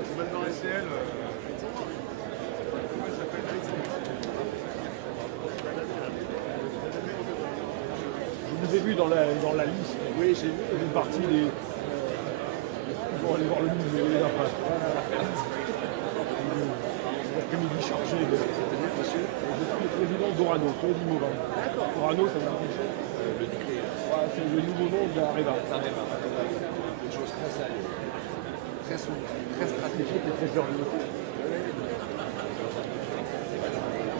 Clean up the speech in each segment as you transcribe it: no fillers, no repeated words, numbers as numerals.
Même dans SCL, comment elle s'appelle? Je vous ai vu dans la liste. Oui, j'ai vu une partie des. Ils vont aller voir le musée là-bas. L'après-midi chargé de. Je suis le président d'Orano, Claude Morin. Orano, ça m'a dit. C'est le nouveau nom de Areva. Une chose très sérieuse, très sombre, très stratégique Et très sérieux.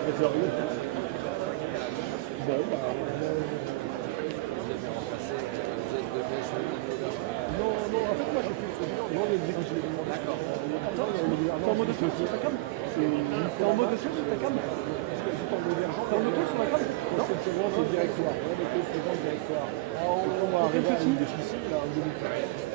Très sérieux. Bon, non, en fait, moi, j'ai fait le président. Non, l'exécutif. D'accord. C'est en mode auto sur ta cam. C'est en mode auto sur ta cam. C'est en auto sur la cam. Non, c'est vraiment le directoire. On est le président du directoire. On va arriver à une difficile, là, en 2015.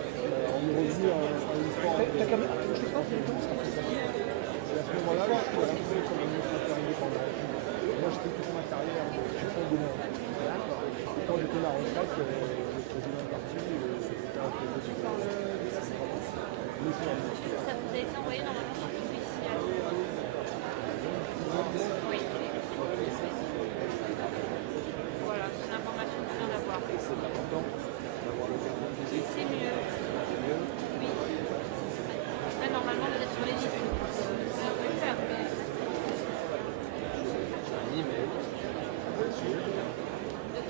On est revenu à une histoire. Ta caméra, je sais pas, c'est comment ça passe. Et à ce moment-là, je suis arrivé comme administrateur indépendant. Moi, j'étais toute ma carrière, je suis pas de moi. Et quand j'étais à la retraite, le président du parti, c'était un peu de Ça vous a été envoyé normalement sur le judiciaire. Oui. Voilà, c'est une information que je viens d'avoir. C'est important d'avoir le contrôle physique. C'est mieux. Oui. Là, normalement, vous êtes sur les listes. C'est un peu le faire, mais. J'ai un email.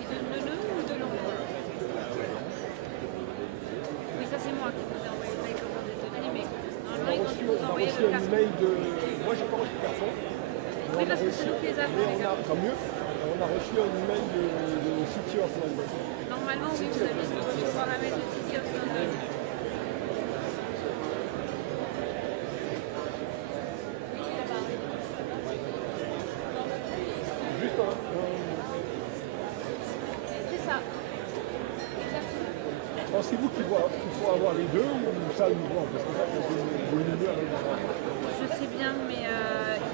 De nœud ou de long? Oui, ça, c'est moi qui vous ai envoyé le mail comment de donner, mais normalement, ils vont vous envoyer le un carton. email de. Moi, j'ai pas reçu de carton. Oui, parce que c'est nous qui les avons, les gars. Tant mieux. On a reçu un email de City of London. Normalement, oui, vous avez dû recevoir un mail de City of London. Juste C'est ça. pensez-vous qu'il faut avoir les deux ou ça ou non? Parce que ça, c'est une idée avec Je sais bien, mais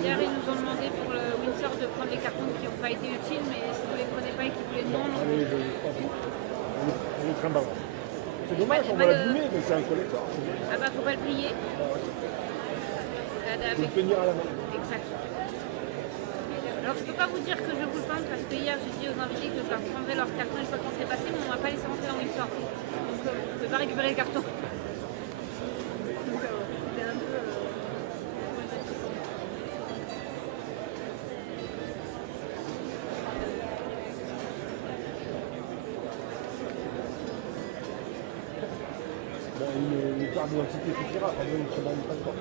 hier, ils nous ont demandé pour le Windsor de prendre les cartons qui n'ont pas été utiles, mais si vous ne les prenez pas et qu'ils voulaient non, non. Allez, on les trimballe. C'est dommage, on va l'abîmer, mais c'est un collector. Ah bah, faut pas le plier. Il faut le tenir à la main. Exact. Alors, je peux pas vous dire que je vous le prends parce que hier, j'ai dit aux invités que je leur prendrais leur carton une fois qu'il serait passé, mais on m'a pas laissé rentrer dans Windsor. Donc, je ne peux pas récupérer le carton. Donc, c'est un peu... Une carte d'identité suffira, quand même, une très bonne passeport.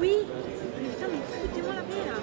Oui, mais putain, mais foutez-moi la paix là.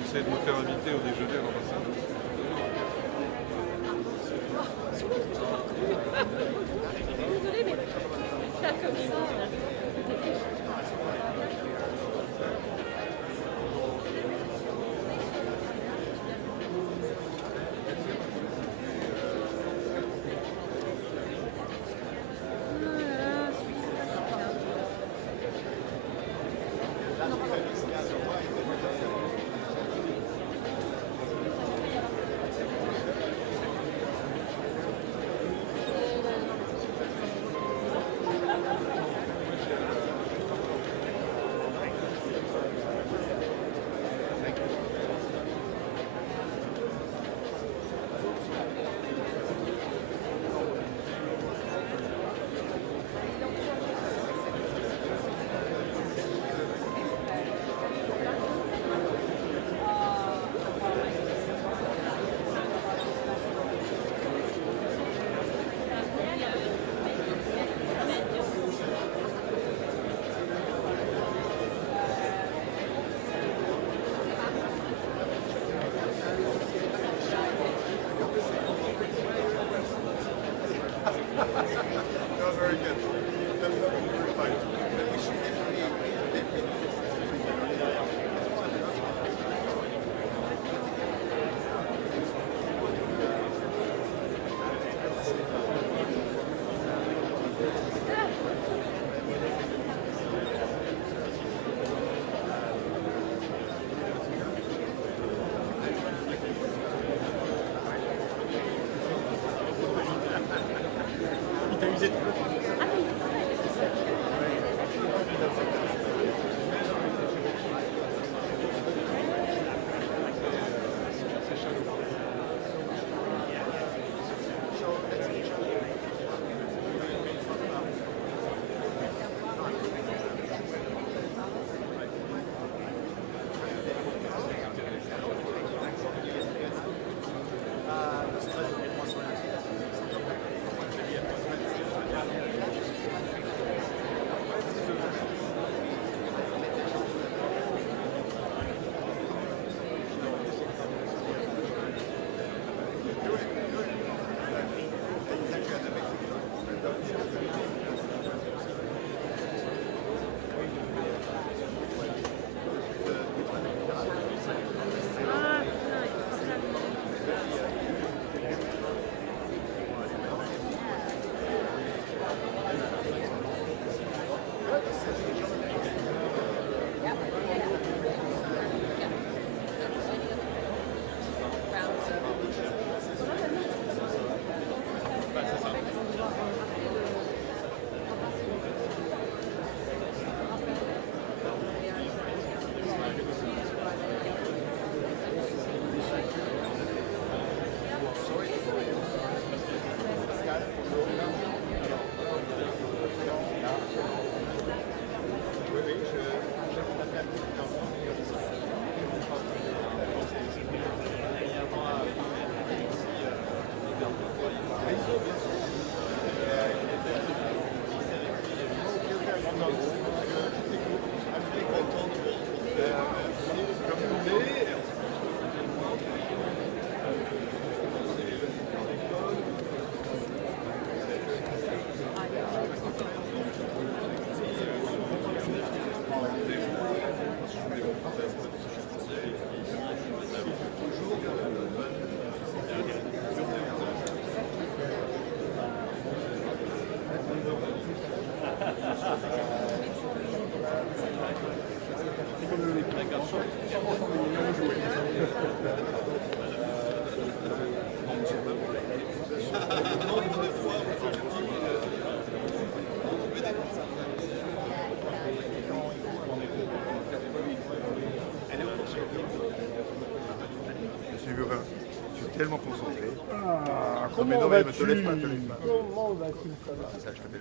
J'essaie de me faire inviter au déjeuner à l'ambassade. Désolée, mais là comme ça. Tellement concentré. Ah, Non, mais comment non, mais vas-tu? te lève pas, te lève pas. Comment vas-tu, ça va? C'est ça, je t'appelle.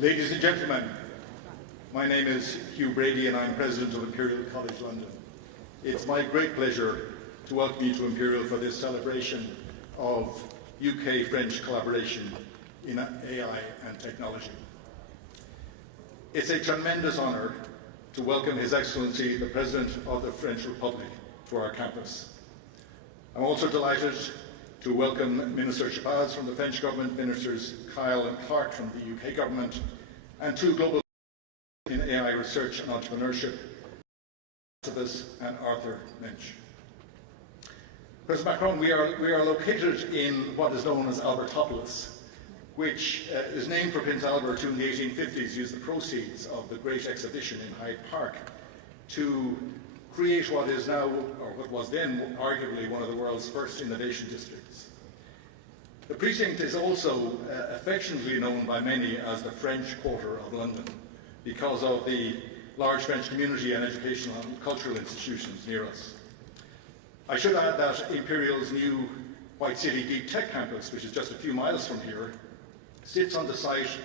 Ladies and gentlemen, my name is Hugh Brady and I'm President of Imperial College London. It's my great pleasure to welcome you to Imperial for this celebration of UK-French collaboration in AI and technology. It's a tremendous honour to welcome His Excellency the President of the French Republic to our campus. I'm also delighted to welcome Minister Shabazz from the French Government, Ministers Kyle and Clark from the UK Government, and two global in AI research and entrepreneurship, and Arthur Lynch. President Macron, we are located in what is known as Albertopolis, which is named for Prince Albert, who in the 1850s used the proceeds of the Great Exhibition in Hyde Park to create what is now, or what was then arguably one of the world's first innovation districts. The precinct is also affectionately known by many as the French Quarter of London because of the large French community and educational and cultural institutions near us. I should add that Imperial's new White City Deep Tech campus, which is just a few miles from here, sits on the site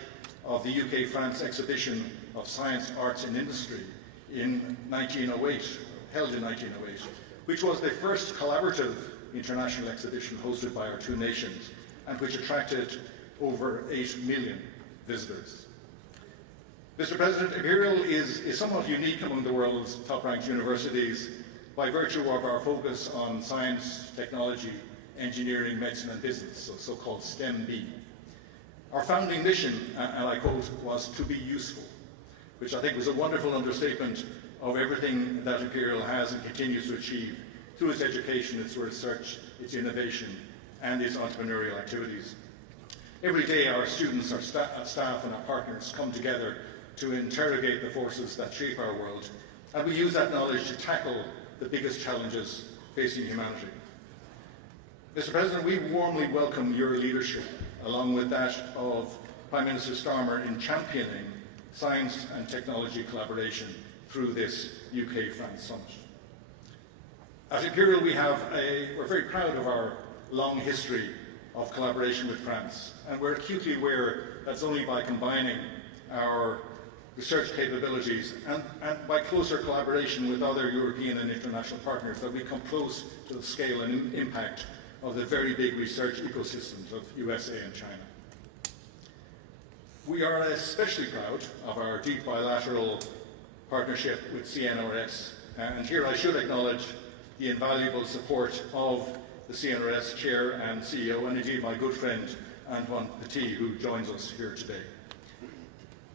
of the UK-France Exhibition of Science, Arts and Industry in 1908, held in 1908, which was the first collaborative international exhibition hosted by our two nations and which attracted over 8 million visitors. Mr. President, Imperial is somewhat unique among the world's top-ranked universities by virtue of our focus on science, technology, engineering, medicine and business, so-called STEM-B. Our founding mission, and I quote, was to be useful, which I think was a wonderful understatement of everything that Imperial has and continues to achieve through its education, its research, its innovation, and its entrepreneurial activities. Every day our students, our staff and our partners come together to interrogate the forces that shape our world, and we use that knowledge to tackle the biggest challenges facing humanity. Mr. President, we warmly welcome your leadership, along with that of Prime Minister Starmer, in championing science and technology collaboration through this UK-France summit. At Imperial we're very proud of our long history of collaboration with France, and we're acutely aware that it's only by combining our research capabilities and by closer collaboration with other European and international partners that we come close to the scale and impact of the very big research ecosystems of USA and China. We are especially proud of our deep bilateral partnership with CNRS, and here I should acknowledge the invaluable support of the CNRS Chair and CEO, and indeed my good friend Antoine Petit, who joins us here today.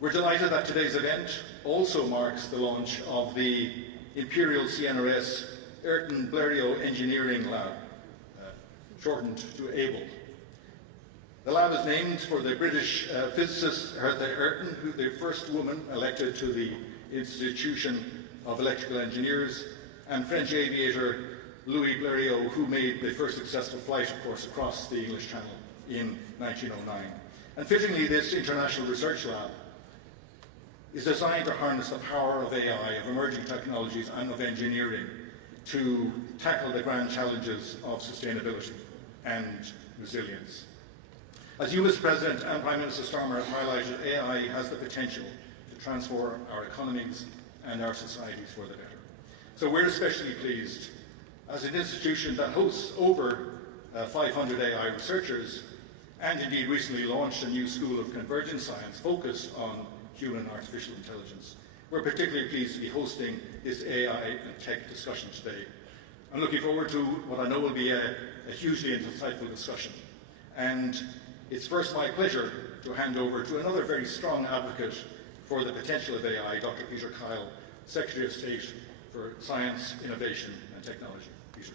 We're delighted that today's event also marks the launch of the Imperial CNRS Ayrton Blériot Engineering Lab, shortened to ABLE. The lab is named for the British physicist Hertha Ayrton, who the first woman elected to the Institution of Electrical Engineers, and French aviator Louis Blériot, who made the first successful flight, of course, across the English Channel in 1909. And fittingly, this international research lab is designed to harness the power of AI, of emerging technologies and of engineering to tackle the grand challenges of sustainability and resilience. As you, Mr. President, and Prime Minister Starmer have highlighted, AI has the potential to transform our economies and our societies for the better. So we're especially pleased, as an institution that hosts over 500 AI researchers, and indeed recently launched a new school of convergent science focused on human and artificial intelligence. We're particularly pleased to be hosting this AI and tech discussion today. I'm looking forward to what I know will be a hugely insightful discussion. And it's first my pleasure to hand over to another very strong advocate for the potential of AI, Dr. Peter Kyle, Secretary of State for Science, Innovation and Technology. Peter.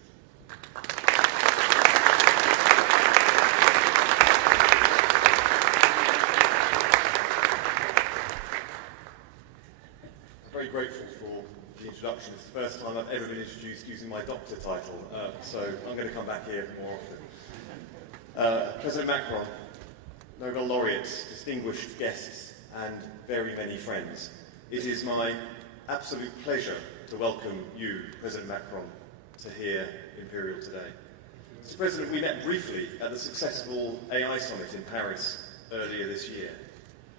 Very grateful for the introduction. It's the first time I've ever been introduced using my doctor title, so I'm going to come back here more often. President Macron, Nobel laureates, distinguished guests, and very many friends, it is my absolute pleasure to welcome you, President Macron, to here Imperial today. Mr. President, we met briefly at the successful AI Summit in Paris earlier this year.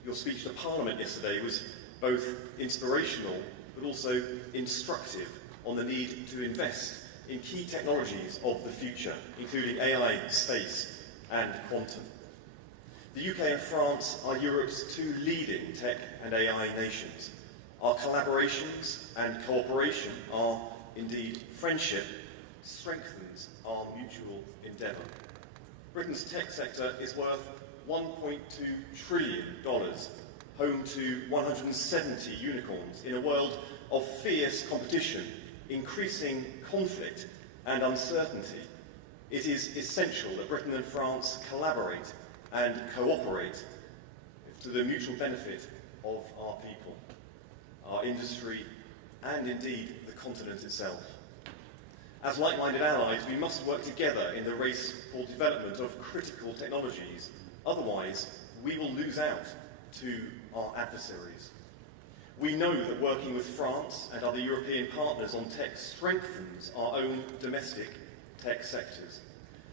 your speech to Parliament yesterday was both inspirational but also instructive on the need to invest in key technologies of the future, including AI, space and quantum. The UK and France are Europe's two leading tech and AI nations. Our collaborations and cooperation, our indeed friendship, strengthens our mutual endeavour. Britain's tech sector is worth $1.2 trillion, home to 170 unicorns in a world of fierce competition, increasing conflict and uncertainty. It is essential that Britain and France collaborate and cooperate to the mutual benefit of our people, our industry, and indeed the continent itself. As like-minded allies, we must work together in the race for development of critical technologies. Otherwise, we will lose out to our adversaries. We know that working with France and other European partners on tech strengthens our own domestic tech sectors.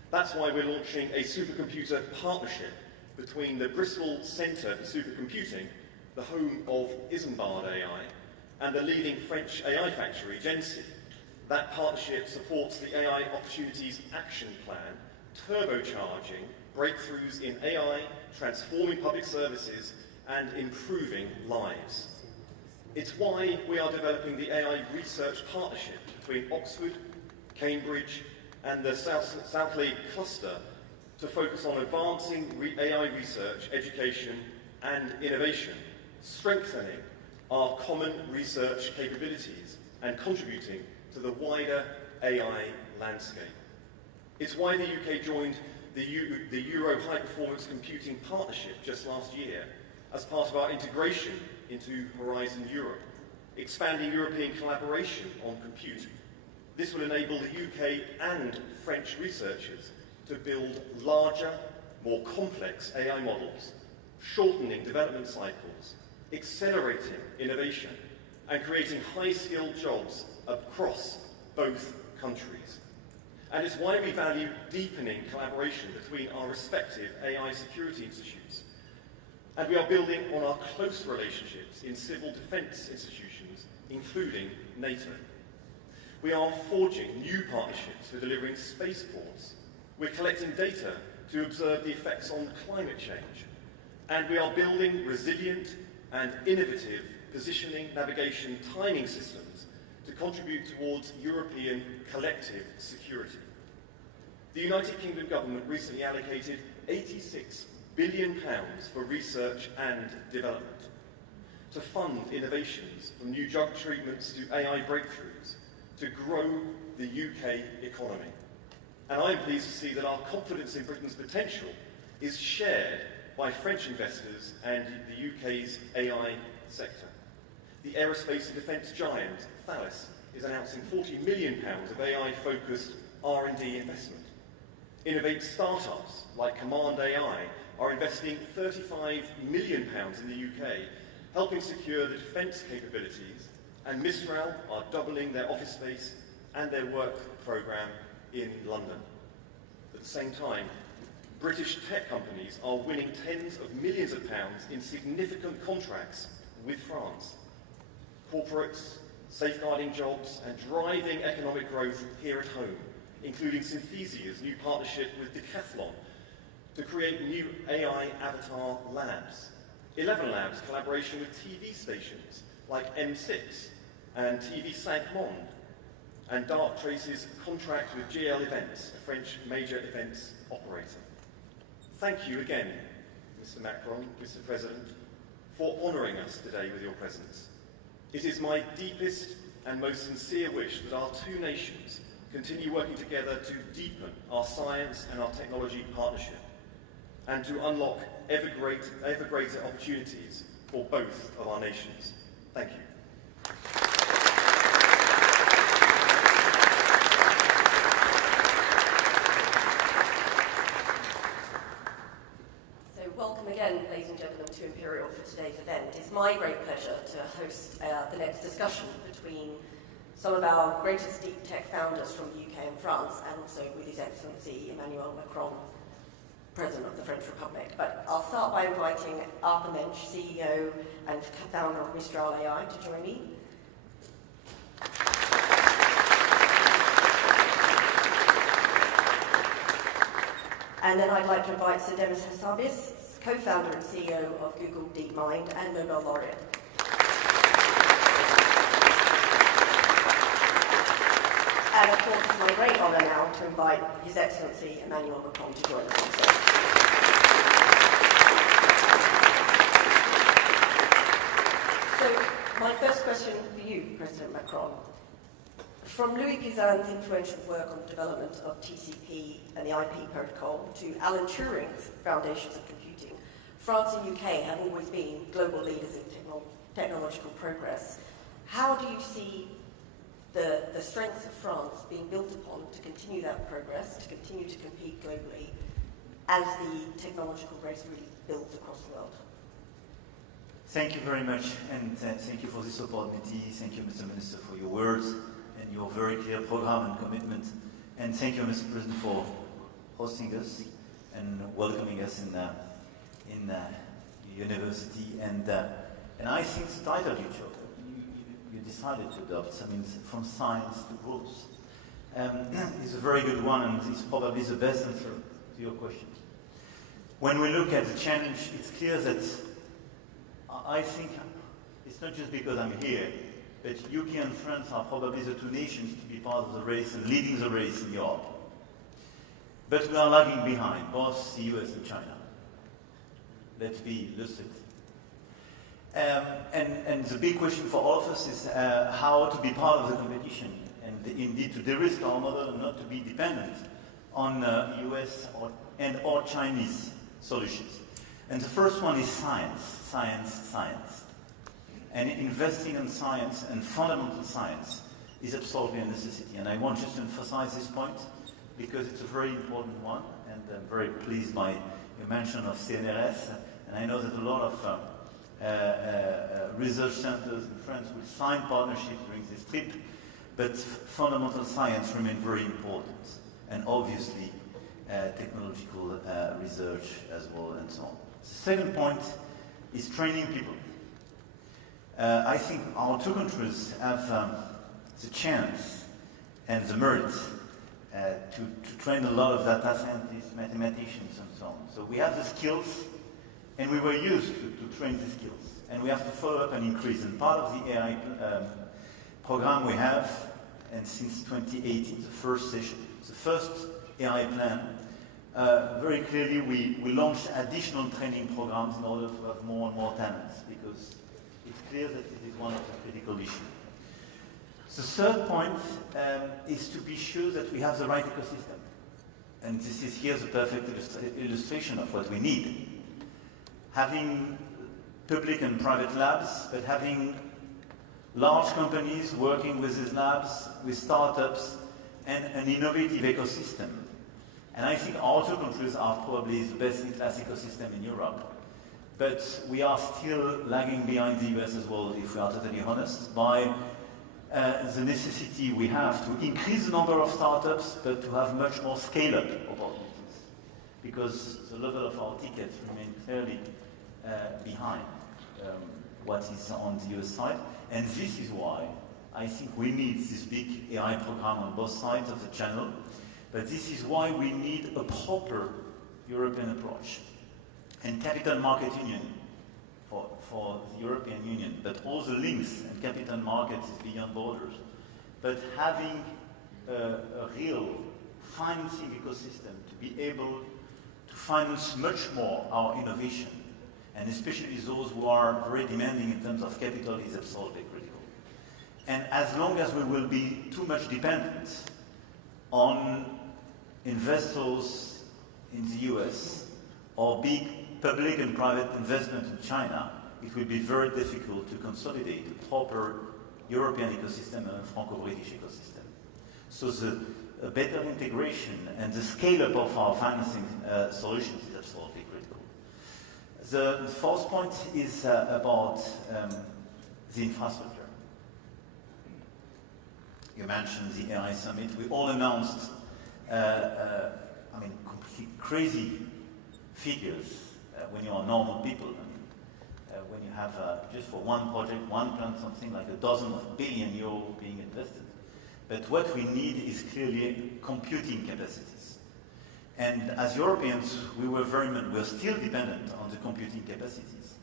That's why we're launching a supercomputer partnership between the Bristol Centre for Supercomputing, the home of Isambard AI, and the leading French AI factory, Gency. That partnership supports the AI Opportunities Action Plan, turbocharging breakthroughs in AI, transforming public services, and improving lives. It's why we are developing the AI Research Partnership between Oxford, Cambridge, and the Southlake Cluster to focus on advancing AI research, education, and innovation, strengthening our common research capabilities, and contributing to the wider AI landscape. It's why the UK joined the Euro High Performance Computing Partnership just last year as part of our integration into Horizon Europe, expanding European collaboration on compute. This will enable the UK and French researchers to build larger, more complex AI models, shortening development cycles, accelerating innovation, and creating high-skilled jobs across both countries. And it's why we value deepening collaboration between our respective AI security institutes. And we are building on our close relationships in civil defence institutions, including NATO. We are forging new partnerships for delivering spaceports. We're collecting data to observe the effects on climate change. And we are building resilient and innovative positioning, navigation, timing systems to contribute towards European collective security. The United Kingdom government recently allocated £86 billion for research and development, to fund innovations from new drug treatments to AI breakthroughs, to grow the UK economy. And I'm pleased to see that our confidence in Britain's potential is shared by French investors and the UK's AI sector. The aerospace and defence giant, Thales, is announcing £40 million of AI-focused R&D investment. Innovate startups like Command AI are investing £35 million in the UK, helping secure the defence capabilities, and Mistral are doubling their office space and their work programme in London. At the same time, British tech companies are winning tens of millions of pounds in significant contracts with France. Corporates safeguarding jobs and driving economic growth here at home, including Synthesia's new partnership with Decathlon to create new AI avatar labs. 11 Labs collaboration with TV stations like M6 and TV 5 Monde, and Darktrace's contract with GL Events, a French major events operator. Thank you again, Mr Macron, Mr President, for honouring us today with your presence. It is my deepest and most sincere wish that our two nations continue working together to deepen our science and our technology partnership and to unlock ever greater opportunities for both of our nations. Thank you. So welcome again, ladies and gentlemen, to Imperial for today's event. It's my great pleasure to host the next discussion between some of our greatest deep tech founders from the UK and France, and also with His Excellency Emmanuel Macron. President of the French Republic. But I'll start by inviting Arthur Mensch, CEO and founder of Mistral AI, to join me. And then I'd like to invite Sir Demis Hassabis, co-founder and CEO of Google DeepMind and Nobel laureate. And of course, it's my great honour now to invite His Excellency Emmanuel Macron to join us also. So, my first question for you, President Macron. From Louis Pisan's influential work on the development of TCP and the IP protocol to Alan Turing's foundations of computing, France and UK have always been global leaders in technological progress. How do you see the strengths of France being built upon to continue that progress, to continue to compete globally as the technological race really builds across the world? Thank you very much, and thank you for this opportunity. Thank you, Mr. Minister, for your words and your very clear program and commitment. And thank you, Mr. President, for hosting us and welcoming us in the university. And I think the title you decided to adopt, I mean, from science to growth, is a very good one, and it's probably the best answer to your question. When we look at the challenge, it's clear that I think it's not just because I'm here, but UK and France are probably the two nations to be part of the race and leading the race in Europe. But we are lagging behind, both the US and China. Let's be lucid. And the big question for all of us is how to be part of the competition and indeed to de-risk our model and not to be dependent on US or Chinese solutions. And the first one is science, science, science. And investing in science and fundamental science is absolutely a necessity. And I want just to emphasize this point because it's a very important one, and I'm very pleased by your mention of CNRS. And I know that a lot of research centers in France will sign partnerships during this trip, but fundamental science remains very important, and obviously technological research as well, and so on. The second point is training people. I think our two countries have the chance and the merit to train a lot of data scientists, mathematicians, and so on. So we have the skills, and we were used to train the skills. And we have to follow up and increase. And part of the AI program we have, and since 2018, the first AI plan, very clearly we launched additional training programs in order to have more and more talents, because it's clear that it is one of the critical issues. The third point is to be sure that we have the right ecosystem. And this is here the perfect illustration of what we need. Having public and private labs, but having large companies working with these labs, with startups, and an innovative ecosystem. And I think our two countries are probably the best-in-class ecosystem in Europe. But we are still lagging behind the US as well, if we are totally honest, by the necessity we have to increase the number of startups, but to have much more scale-up opportunities. Because the level of our tickets remain clearly behind what is on the US side. And this is why I think we need this big AI program on both sides of the channel. But this is why we need a proper European approach. And capital market union for the European Union, but all the links and capital markets is beyond borders. But having a real financing ecosystem to be able to finance much more our innovation, and especially those who are very demanding in terms of capital, is absolutely critical. And as long as we will be too much dependent on investors in the US or big public and private investment in China, it will be very difficult to consolidate a proper European ecosystem and a Franco-British ecosystem. So the better integration and the scale-up of our financing solutions is absolutely critical. The fourth point is about the infrastructure. You mentioned the AI summit. We all announced, completely crazy figures when you are normal people. I mean, when you have just for one project, one plant, something like a dozen of billion euros being invested. But what we need is clearly computing capacities. And as Europeans, we're still dependent on the computing capacities.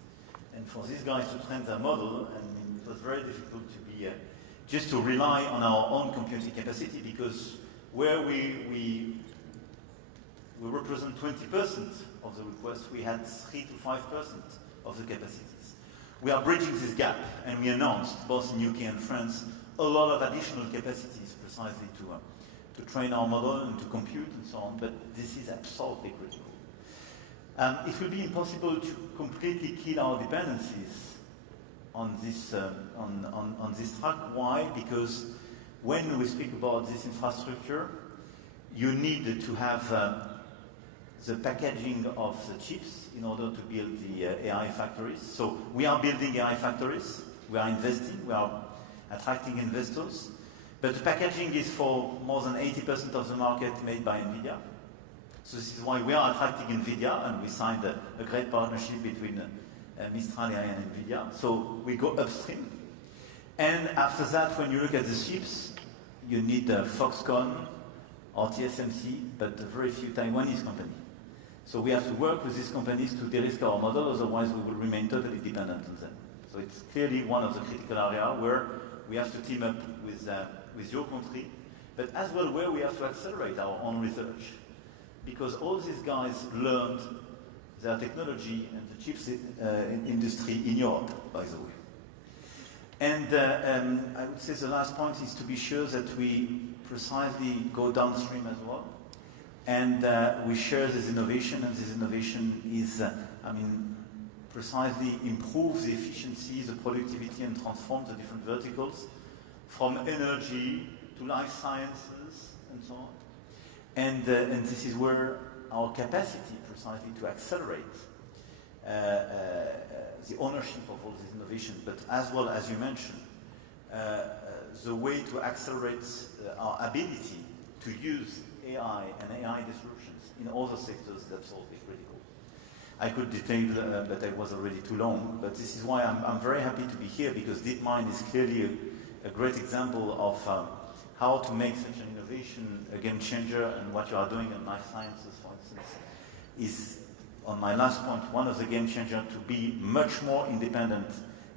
And for these guys to train their model, and it was very difficult to be just to rely on our own computing capacity, because where we represent 20% of the requests, we had 3 to 5% of the capacities. We are bridging this gap, and we announced, both in UK and France, a lot of additional capacities precisely to train our model and to compute and so on, but this is absolutely critical. It will be impossible to completely kill our dependencies on this track. Why? Because when we speak about this infrastructure, you need to have the packaging of the chips in order to build the AI factories. So we are building AI factories, we are investing, we are attracting investors, but the packaging is for more than 80% of the market made by NVIDIA. So this is why we are attracting NVIDIA, and we signed a great partnership between Mistral AI and NVIDIA. So we go upstream. And after that, when you look at the chips, you need Foxconn or TSMC, but very few Taiwanese companies. So we have to work with these companies to de-risk our model, otherwise we will remain totally dependent on them. So it's clearly one of the critical areas where we have to team up with your country, but as well where we have to accelerate our own research. Because all these guys learned their technology and the chips industry in Europe, by the way. And I would say the last point is to be sure that we precisely go downstream as well. And we share this innovation, and this innovation is, precisely improve the efficiency, the productivity, and transform the different verticals from energy to life sciences and so on. And this is where our capacity precisely to accelerate the ownership of all this innovation, but as well as you mentioned, the way to accelerate our ability to use AI and AI disruptions in other sectors is absolutely critical. I could detail, but I was already too long, but this is why I'm very happy to be here, because DeepMind is clearly a great example of how to make such an innovation a game changer, and what you are doing in life sciences, for instance, is, on my last point, one of the game changers to be much more independent,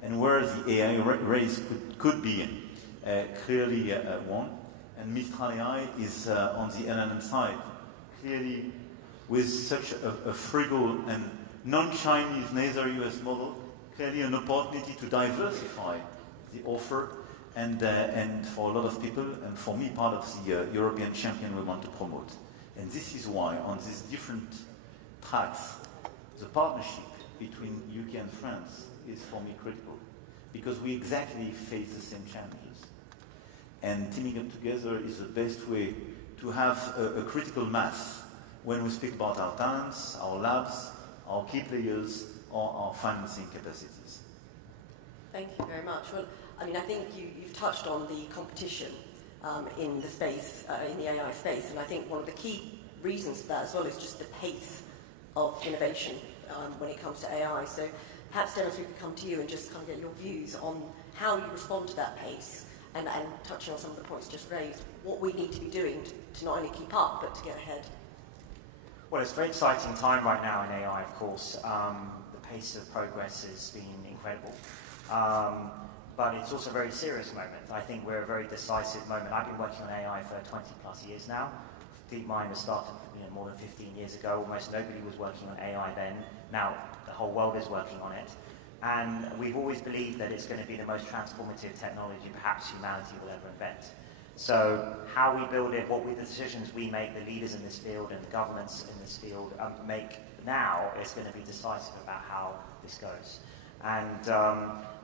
and where the AI race could be clearly one. And Mistral AI is on the LLM side, clearly with such a frugal and non-Chinese, neither US model, clearly an opportunity to diversify the offer, and for a lot of people, and for me, part of the European champion we want to promote. And this is why, on these different tracks, the partnership between UK and France is for me critical, because we exactly face the same challenges. And teaming up together is the best way to have a critical mass when we speak about our talents, our labs, our key players, or our financing capacities. Thank you very much. Well, I think you've touched on the competition in the space, in the AI space, and I think one of the key reasons for that as well is just the pace of innovation when it comes to AI. So perhaps, Dennis, we could come to you and just kind of get your views on how you respond to that pace, and touching on some of the points just raised, what we need to be doing to not only keep up, but to get ahead. Well, it's a very exciting time right now in AI, of course. The pace of progress has been incredible. But it's also a very serious moment. I think we're a very decisive moment. I've been working on AI for 20 plus years now. DeepMind has started more than 15 years ago. Almost nobody was working on AI then. Now the whole world is working on it. And we've always believed that it's going to be the most transformative technology perhaps humanity will ever invent. So how we build it, what the decisions we make, the leaders in this field and the governments in this field make now is going to be decisive about how this goes. And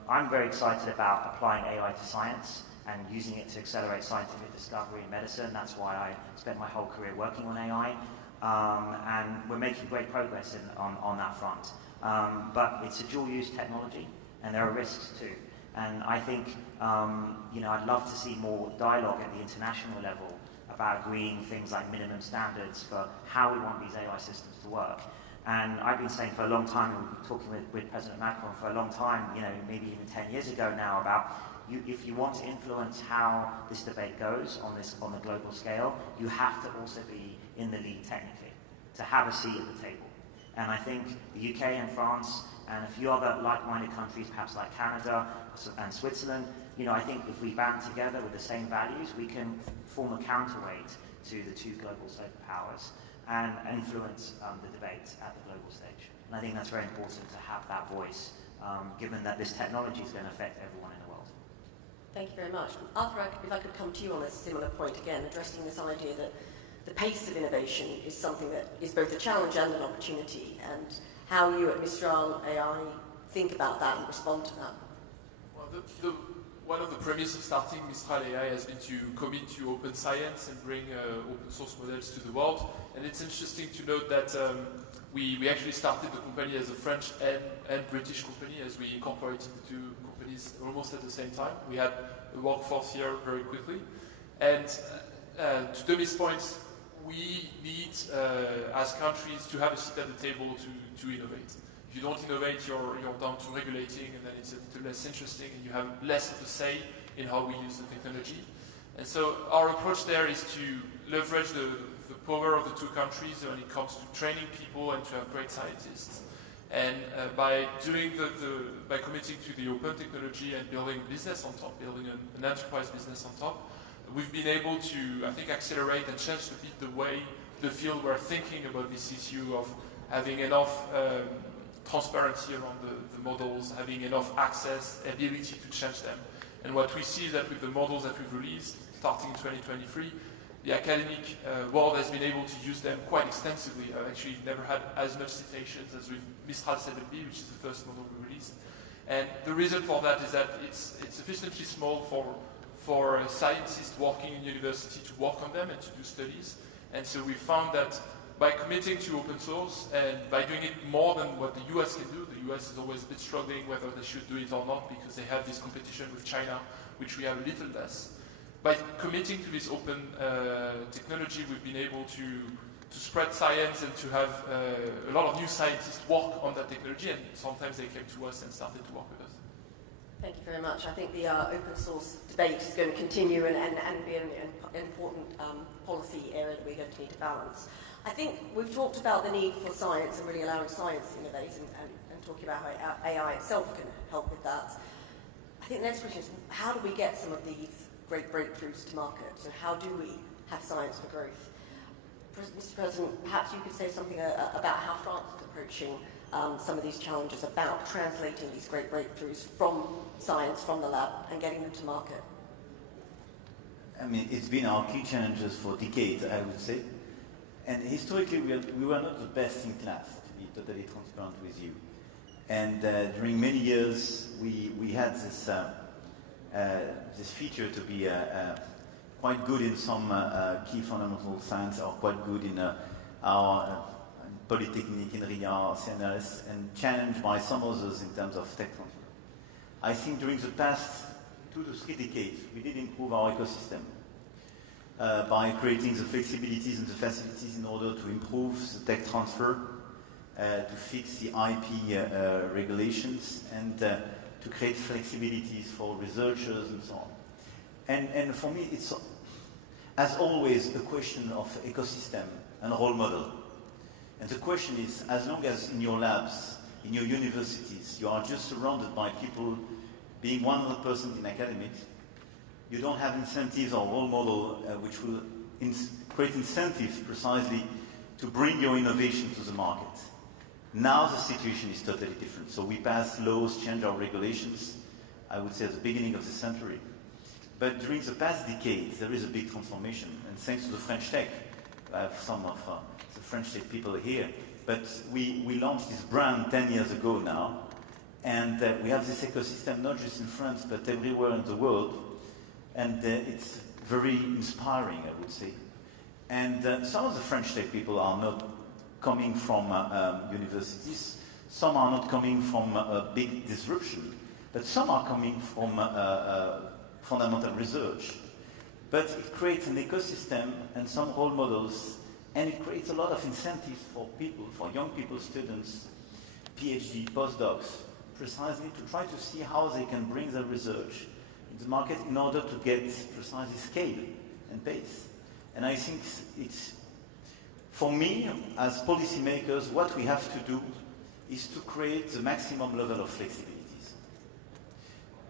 I'm very excited about applying AI to science and using it to accelerate scientific discovery in medicine. That's why I spent my whole career working on AI. And we're making great progress on that front. But it's a dual-use technology, and there are risks too. And I think, I'd love to see more dialogue at the international level about agreeing things like minimum standards for how we want these AI systems to work. And I've been saying for a long time, and we've been talking with President Macron for a long time, you know, maybe even 10 years ago now, about if you want to influence how this debate goes on the global scale, you have to also be in the lead technically, to have a seat at the table. And I think the UK and France and a few other like-minded countries, perhaps like Canada and Switzerland, you know, I think if we band together with the same values, we can form a counterweight to the two global superpowers and influence the debate at the global stage. And I think that's very important to have that voice, given that this technology is going to affect everyone in the world. Thank you very much. Arthur, if I could come to you on a similar point again, addressing this idea that the pace of innovation is something that is both a challenge and an opportunity, and how you at Mistral AI think about that and respond to that. Well, one of the premises of starting Mistral AI has been to commit to open science and bring open source models to the world. And it's interesting to note that we actually started the company as a French and British company, as we incorporated the two companies almost at the same time. We had a workforce here very quickly. And to Demi's point, we need, as countries, to have a seat at the table to innovate. If you don't innovate, you're down to regulating, and then it's a little less interesting, and you have less of a say in how we use the technology. And so our approach there is to leverage the power of the two countries when it comes to training people and to have great scientists. And by committing to the open technology and building business on top, building an enterprise business on top, we've been able to, I think, accelerate and change a bit the way the field were thinking about this issue of having enough transparency around the models, having enough access, ability to change them. And what we see is that with the models that we've released, starting in 2023, the academic world has been able to use them quite extensively. I've actually never had as much citations as with Mistral 7B, which is the first model we released. And the reason for that is that it's sufficiently small for scientists working in university to work on them and to do studies. And so we found that by committing to open source and by doing it more than what the US can do, the US is always a bit struggling whether they should do it or not because they have this competition with China, which we have a little less. By committing to this open technology, we've been able to spread science and to have a lot of new scientists work on that technology, and sometimes they came to us and started to work with us. Thank you very much. I think the open source debate is going to continue and be an important policy area that we're going to need to balance. I think we've talked about the need for science and really allowing science to innovate and talking about how AI itself can help with that. I think the next question is, how do we get some of these great breakthroughs to market? So how do we have science for growth? Mr. President, perhaps you could say something about how France is approaching some of these challenges about translating these great breakthroughs from science, from the lab, and getting them to market. I mean, it's been our key challenges for decades, I would say. And historically, we were not the best in class, to be totally transparent with you. And during many years, we had this feature to be quite good in some key fundamental science, or quite good in our Polytechnique, in RIA, CNRS, and challenged by some others in terms of tech transfer. I think during the past 2 to 3 decades, we did improve our ecosystem by creating the flexibilities and the facilities in order to improve the tech transfer, to fix the IP regulations, and to create flexibilities for researchers and so on. And for me, it's, as always, a question of ecosystem and role model. And the question is, as long as in your labs, in your universities, you are just surrounded by people being 100% in academics, you don't have incentives or role model which will create incentives precisely to bring your innovation to the market. Now the situation is totally different. So we passed laws, changed our regulations, I would say at the beginning of the century. But during the past decades, there is a big transformation. And thanks to the French tech, I have some of the French tech people here, but we launched this brand 10 years ago now. And we have this ecosystem not just in France, but everywhere in the world. And it's very inspiring, I would say. And some of the French tech people are not coming from universities. Some are not coming from a big disruption. But some are coming from fundamental research. But it creates an ecosystem and some role models And it creates a lot of incentives for people, for young people, students, PhD, postdocs, precisely to try to see how they can bring their research into the market in order to get precisely scale and pace. And I think it's, for me, as policymakers, what we have to do is to create the maximum level of flexibilities.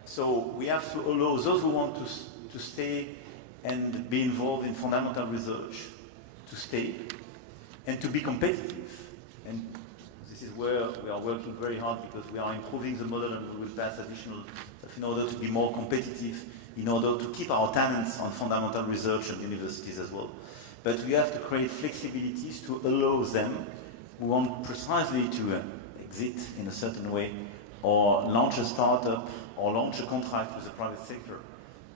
So we have to allow those who want to stay and be involved in fundamental research to stay and to be competitive. And this is where we are working very hard, because we are improving the model and we will pass additional stuff in order to be more competitive, in order to keep our talents on fundamental research and universities as well. But we have to create flexibilities to allow them who want precisely to exit in a certain way, or launch a startup, or launch a contract with the private sector,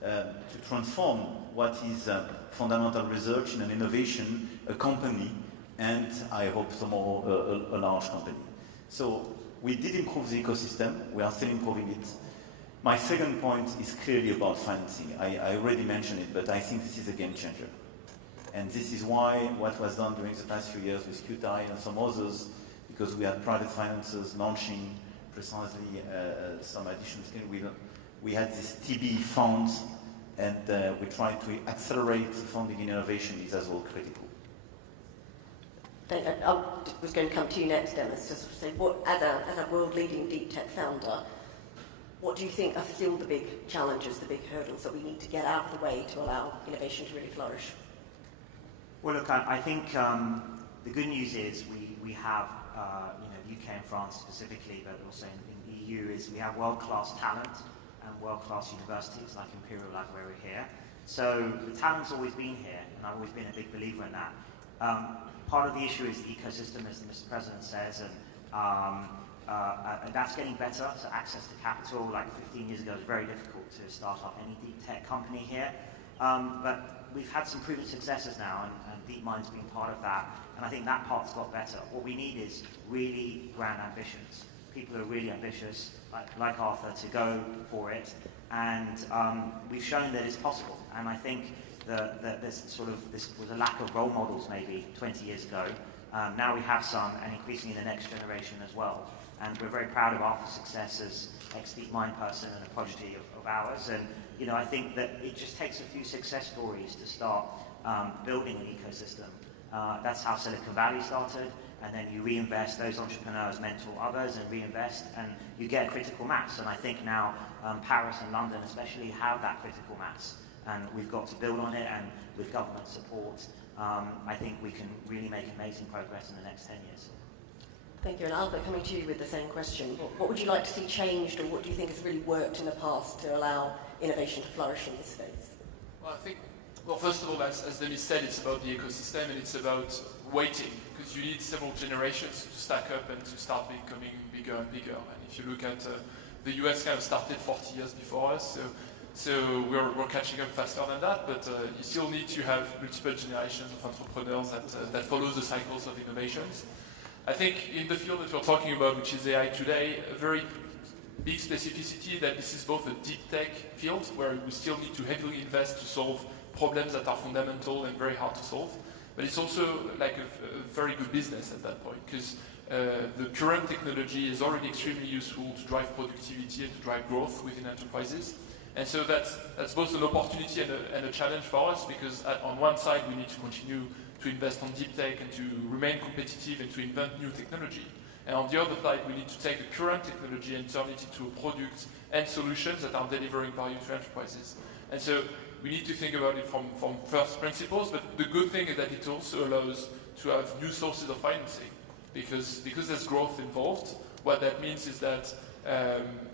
to transform what is fundamental research in an innovation, a company, and I hope tomorrow a large company. So we did improve the ecosystem, we are still improving it. My second point is clearly about financing. I already mentioned it, but I think this is a game changer. And this is why what was done during the past few years with QTI and some others, because we had private financiers launching precisely some additional things. We had this TB fund, and we tried to accelerate funding in innovation is as well critical. I was going to come to you next, Emma, to sort of say, as a world-leading deep tech founder, what do you think are still the big challenges, the big hurdles that we need to get out of the way to allow innovation to really flourish? Well, look, I think the good news is we have, UK and France specifically, but also in the EU, is we have world-class talent and world-class universities like Imperial Lab, where we're here. So the talent's always been here, and I've always been a big believer in that. Part of the issue is the ecosystem, as Mr. President says, and that's getting better. So access to capital, like 15 years ago, was very difficult to start up any deep tech company here. But we've had some proven successes now, and DeepMind's been part of that. And I think that part's got better. What we need is really grand ambitions. People are really ambitious, like Arthur, to go for it. And we've shown that it's possible. And I think that this was a lack of role models maybe 20 years ago. Now we have some, and increasingly in the next generation as well. And we're very proud of Arthur's success as ex-DeepMind person and a prodigy of ours. And I think that it just takes a few success stories to start building an ecosystem. That's how Silicon Valley started, and then you reinvest, those entrepreneurs mentor others and reinvest, and you get a critical mass. And I think now Paris and London especially have that critical mass, and we've got to build on it, and with government support, I think we can really make amazing progress in the next 10 years. Thank you. And Albert, coming to you with the same question, what would you like to see changed, or what do you think has really worked in the past to allow innovation to flourish in this space? Well, I think, first of all, as Demis said, it's about the ecosystem, and it's about waiting, because you need several generations to stack up and to start becoming bigger and bigger. And if you look at the US, kind of started 40 years before us, so we're catching up faster than that, but you still need to have multiple generations of entrepreneurs that follow the cycles of innovations. I think in the field that we're talking about, which is AI today, a very big specificity that this is both a deep tech field, where we still need to heavily invest to solve problems that are fundamental and very hard to solve, but it's also like a very good business at that point, because the current technology is already extremely useful to drive productivity and to drive growth within enterprises. And so that's both an opportunity and a challenge for us, because on one side we need to continue to invest on deep tech and to remain competitive and to invent new technology. And on the other side, we need to take the current technology and turn it into a product and solutions that are delivering value to enterprises. And so we need to think about it from first principles, but the good thing is that it also allows to have new sources of financing, because there's growth involved. What that means is that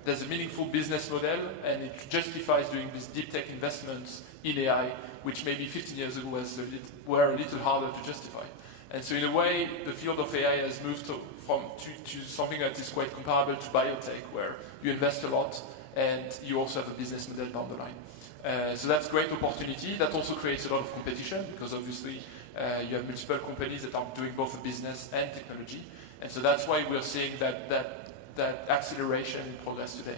there's a meaningful business model, and it justifies doing these deep tech investments in AI, which maybe 15 years ago were a little harder to justify. And so in a way, the field of AI has moved to something that is quite comparable to biotech, where you invest a lot and you also have a business model down the line. So that's a great opportunity. That also creates a lot of competition, because obviously you have multiple companies that are doing both a business and technology. And so that's why we're seeing that acceleration in progress today.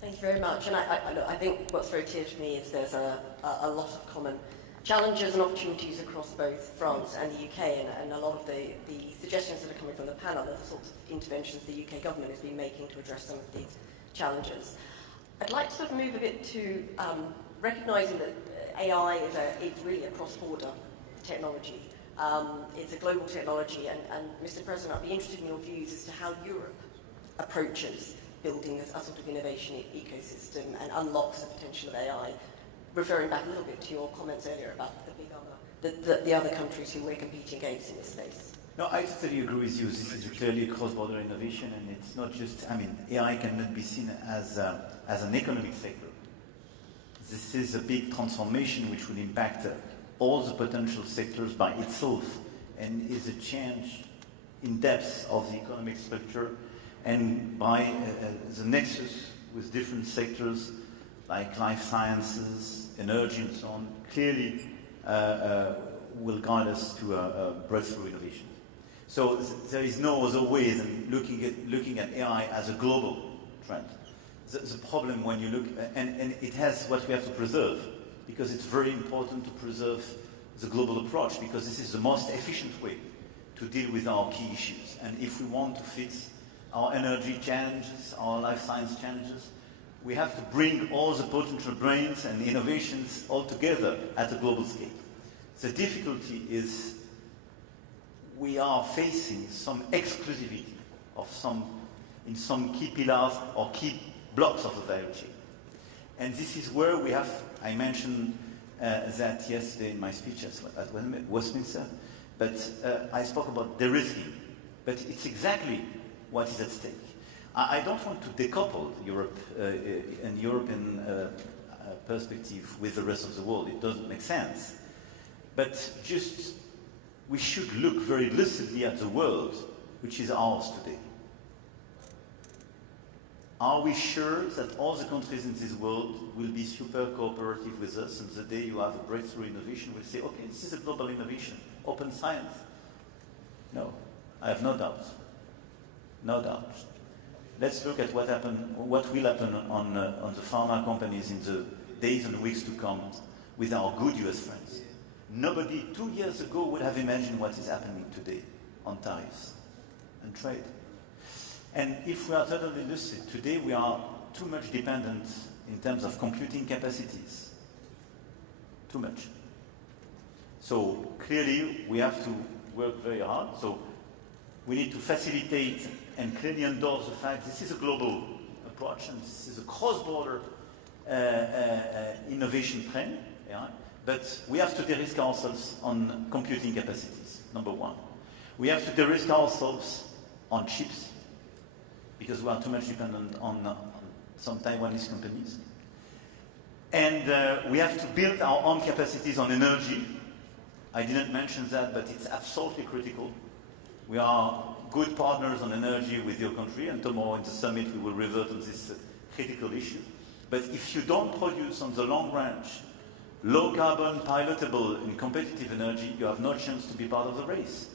Thank you very much. And I think what's very clear to me is there's a lot of common challenges and opportunities across both France and the UK, and a lot of the suggestions that are coming from the panel are the sorts of interventions the UK government has been making to address some of these challenges. I'd like to sort of move a bit to recognising that AI is really a cross-border technology. It's a global technology, and Mr. President, I'd be interested in your views as to how Europe approaches building a sort of innovation ecosystem and unlocks the potential of AI, referring back a little bit to your comments earlier about the other countries who we're competing against in this space. No, I totally agree with you. This is clearly a cross-border innovation, and it's not just, I mean, AI cannot be seen as an economic sector. This is a big transformation which will impact all the potential sectors by itself, and is a change in depth of the economic structure, and by the nexus with different sectors like life sciences, energy and so on, clearly will guide us to a breakthrough innovation. So there is no other way than looking at AI as a global trend. The problem when you look, and it has what we have to preserve, because it's very important to preserve the global approach, because this is the most efficient way to deal with our key issues. And if we want to fix our energy challenges, our life science challenges, we have to bring all the potential brains and innovations all together at a global scale. The difficulty is we are facing some exclusivity of in some key pillars or key blocks of the value chain. And this is where we have, I mentioned that yesterday in my speech at Westminster, but I spoke about de-risking, but it's exactly what is at stake. I don't want to decouple Europe and European perspective with the rest of the world. It doesn't make sense. But just, we should look very lucidly at the world which is ours today. Are we sure that all the countries in this world will be super cooperative with us, and the day you have a breakthrough innovation, we'll say, okay, this is a global innovation, open science? No, I have no doubt. No doubt. Let's look at what will happen on the pharma companies in the days and weeks to come with our good US friends. Nobody 2 years ago would have imagined what is happening today on tariffs and trade. And if we are totally lucid, today we are too much dependent in terms of computing capacities. Too much. So clearly we have to work very hard. So we need to facilitate and clearly endorse the fact this is a global approach and this is a cross-border innovation trend. Yeah? But we have to de-risk ourselves on computing capacities, number one. We have to de-risk ourselves on chips, because we are too much dependent on some Taiwanese companies. And we have to build our own capacities on energy. I didn't mention that, but it's absolutely critical. We are good partners on energy with your country, and tomorrow in the summit we will revert on this critical issue. But if you don't produce on the long range low carbon, pilotable and competitive energy, you have no chance to be part of the race.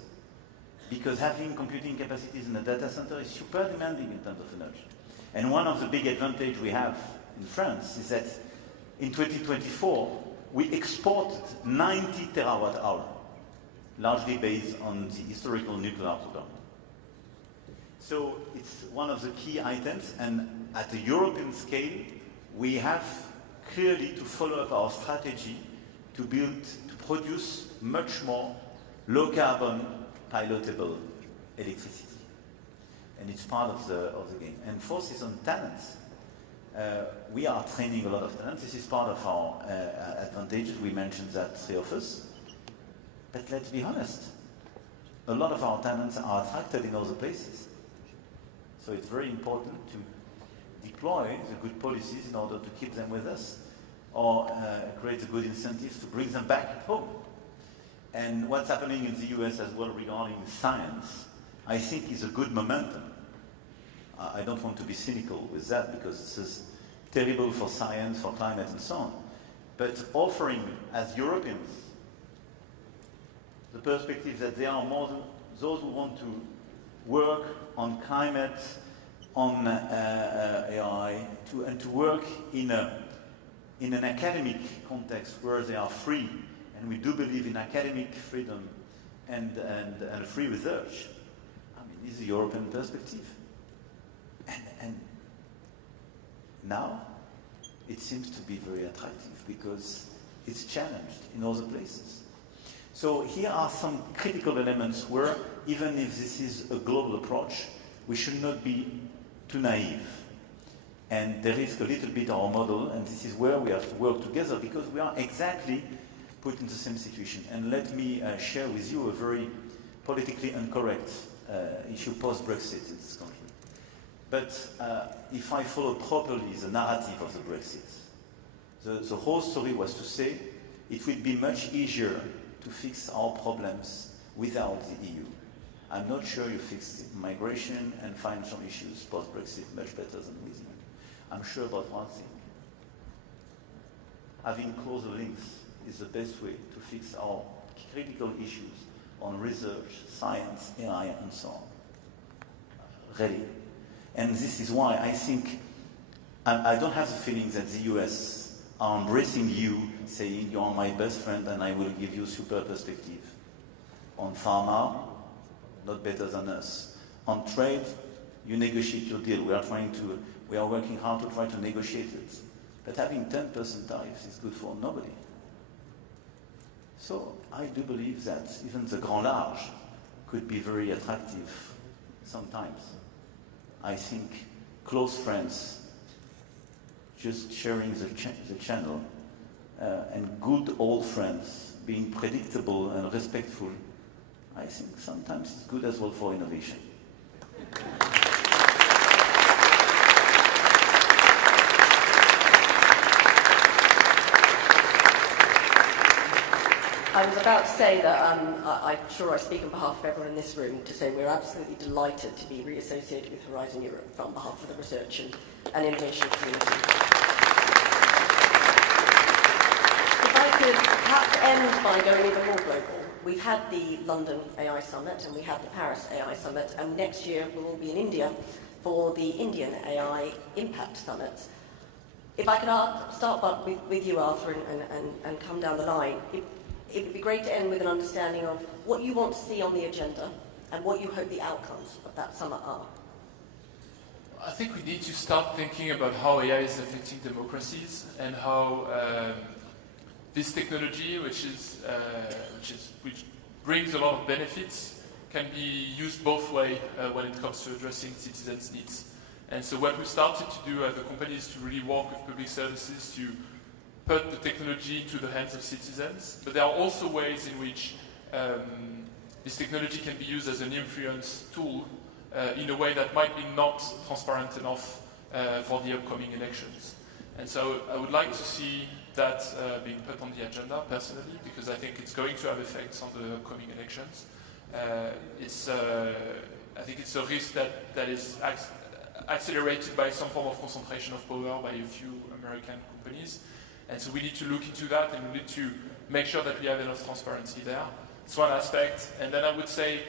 Because having computing capacities in a data center is super demanding in terms of energy. And one of the big advantages we have in France is that in 2024 we exported 90 terawatt-hour, largely based on the historical nuclear program. So it's one of the key items, and at the European scale we have clearly to follow up our strategy to produce much more low carbon, pilotable electricity. And it's part of the game. And fourth is on talents. We are training a lot of talent. This is part of our advantages. We mentioned that, three of us. But let's be honest, a lot of our talents are attracted in other places. So it's very important to deploy the good policies in order to keep them with us, or create a good incentives to bring them back home. And what's happening in the US as well regarding science, I think is a good momentum. I don't want to be cynical with that, because this is terrible for science, for climate and so on. But offering, as Europeans, the perspective that there are more than those who want to work on climate, on AI, and to work in an academic context where they are free and we do believe in academic freedom and free research, I mean, this is a European perspective. And now it seems to be very attractive because it's challenged in other places. So here are some critical elements where, even if this is a global approach, we should not be too naive. And there is a little bit our model, and this is where we have to work together because we are exactly put in the same situation. And let me share with you a very politically incorrect issue post-Brexit in this country. But if I follow properly the narrative of the Brexit, the whole story was to say it would be much easier to fix our problems without the EU. I'm not sure you fix migration and financial issues post-Brexit much better than with you. I'm sure about one thing. Having closer links is the best way to fix our critical issues on research, science, AI, and so on. Really. And this is why I think, I don't have the feeling that the US are embracing you, saying you are my best friend and I will give you super perspective. On pharma, not better than us. On trade, you negotiate your deal. We are working hard to try to negotiate it. But having 10% tariffs is good for nobody. So I do believe that even the grand large could be very attractive sometimes. I think close friends, just sharing the channel, and good old friends, being predictable and respectful, I think sometimes it's good as well for innovation. I was about to say that I'm sure I speak on behalf of everyone in this room to say we're absolutely delighted to be reassociated with Horizon Europe on behalf of the research and innovation community. If I could perhaps end by going even more global. We've had the London AI Summit and we had the Paris AI Summit, and next year we'll all be in India for the Indian AI Impact Summit. If I could start with you, Arthur, and come down the line. It would be great to end with an understanding of what you want to see on the agenda and what you hope the outcomes of that summit are. I think we need to start thinking about how AI is affecting democracies and how this technology, which brings a lot of benefits, can be used both ways when it comes to addressing citizens' needs. And so what we started to do as a company is to really work with public services to put the technology into the hands of citizens, but there are also ways in which this technology can be used as an influence tool in a way that might be not transparent enough for the upcoming elections. And so I would like to see that being put on the agenda personally, because I think it's going to have effects on the upcoming elections. I think it's a risk that is accelerated by some form of concentration of power by a few American companies. And so we need to look into that, and we need to make sure that we have enough transparency there. It's one aspect. And then I would say,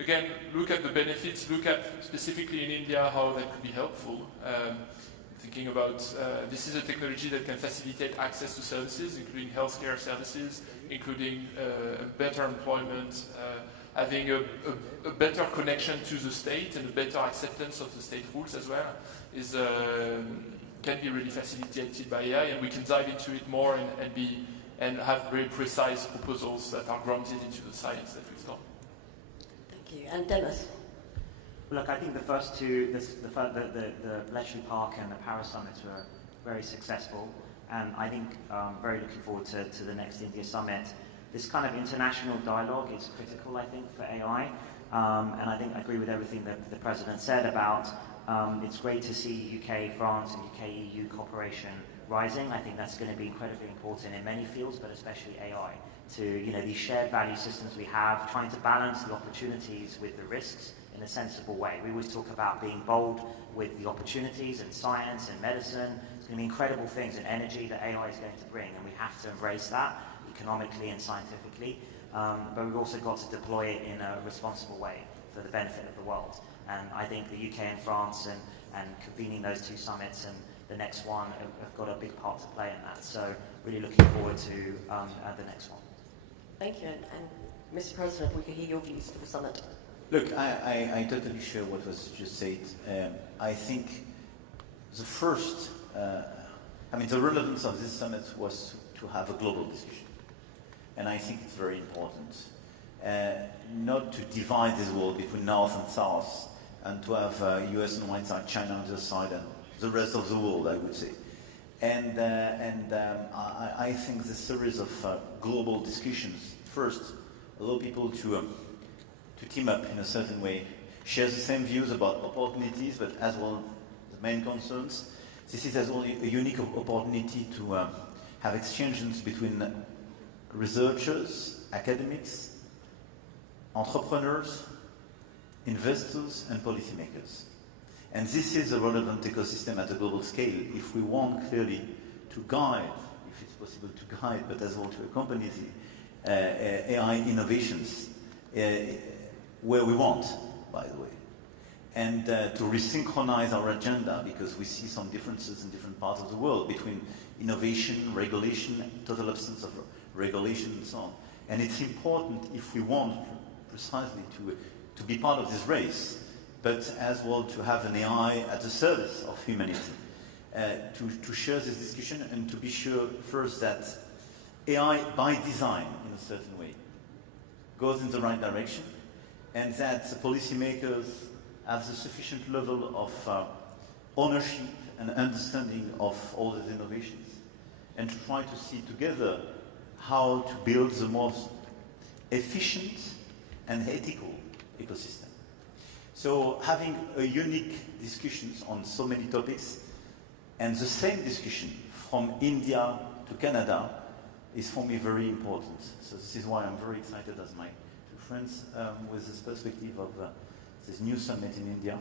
again, look at the benefits, look at specifically in India how that could be helpful. Thinking about this is a technology that can facilitate access to services, including healthcare services, including better employment, having a better connection to the state and a better acceptance of the state rules as well, can be really facilitated by AI, and we can dive into it more and have very precise proposals that are grounded into the science that we've done. Thank you. And Dennis? Look, I think the first two, the Bletchley Park and the Paris Summits were very successful, and I think very looking forward to the next India Summit. This kind of international dialogue is critical, I think, for AI, and I think I agree with everything that the President said about it's great to see UK, France, and UK EU cooperation rising. I think that's going to be incredibly important in many fields, but especially AI. To these shared value systems we have, trying to balance the opportunities with the risks in a sensible way. We always talk about being bold with the opportunities in science and medicine. There's going to be incredible things in energy that AI is going to bring, and we have to embrace that economically and scientifically. But we've also got to deploy it in a responsible way for the benefit of the world. And I think the UK and France and convening those two summits and the next one have got a big part to play in that. So really looking forward to the next one. Thank you. And Mr. President, we could hear your views for the summit. Look, I totally share what was just said. I think the first, the relevance of this summit was to have a global discussion. And I think it's very important not to divide this world between North and South, and to have US on one side, China on the other side, and the rest of the world, I would say. And I think this series of global discussions, first, allow people to team up in a certain way, share the same views about opportunities, but as well the main concerns. This is as well a unique opportunity to have exchanges between researchers, academics, entrepreneurs, investors, and policymakers. And this is a relevant ecosystem at a global scale if we want clearly to guide, if it's possible to guide, but as well to accompany the AI innovations where we want, by the way. And to resynchronize our agenda, because we see some differences in different parts of the world between innovation, regulation, total absence of regulation, and so on. And it's important if we want precisely to be part of this race, but as well to have an AI at the service of humanity, to share this discussion and to be sure first that AI by design in a certain way goes in the right direction, and that the policymakers have the sufficient level of ownership and understanding of all these innovations, and to try to see together how to build the most efficient and ethical ecosystem. So having a unique discussions on so many topics, and the same discussion from India to Canada is for me very important. So this is why I'm very excited as my two friends with this perspective of this new summit in India.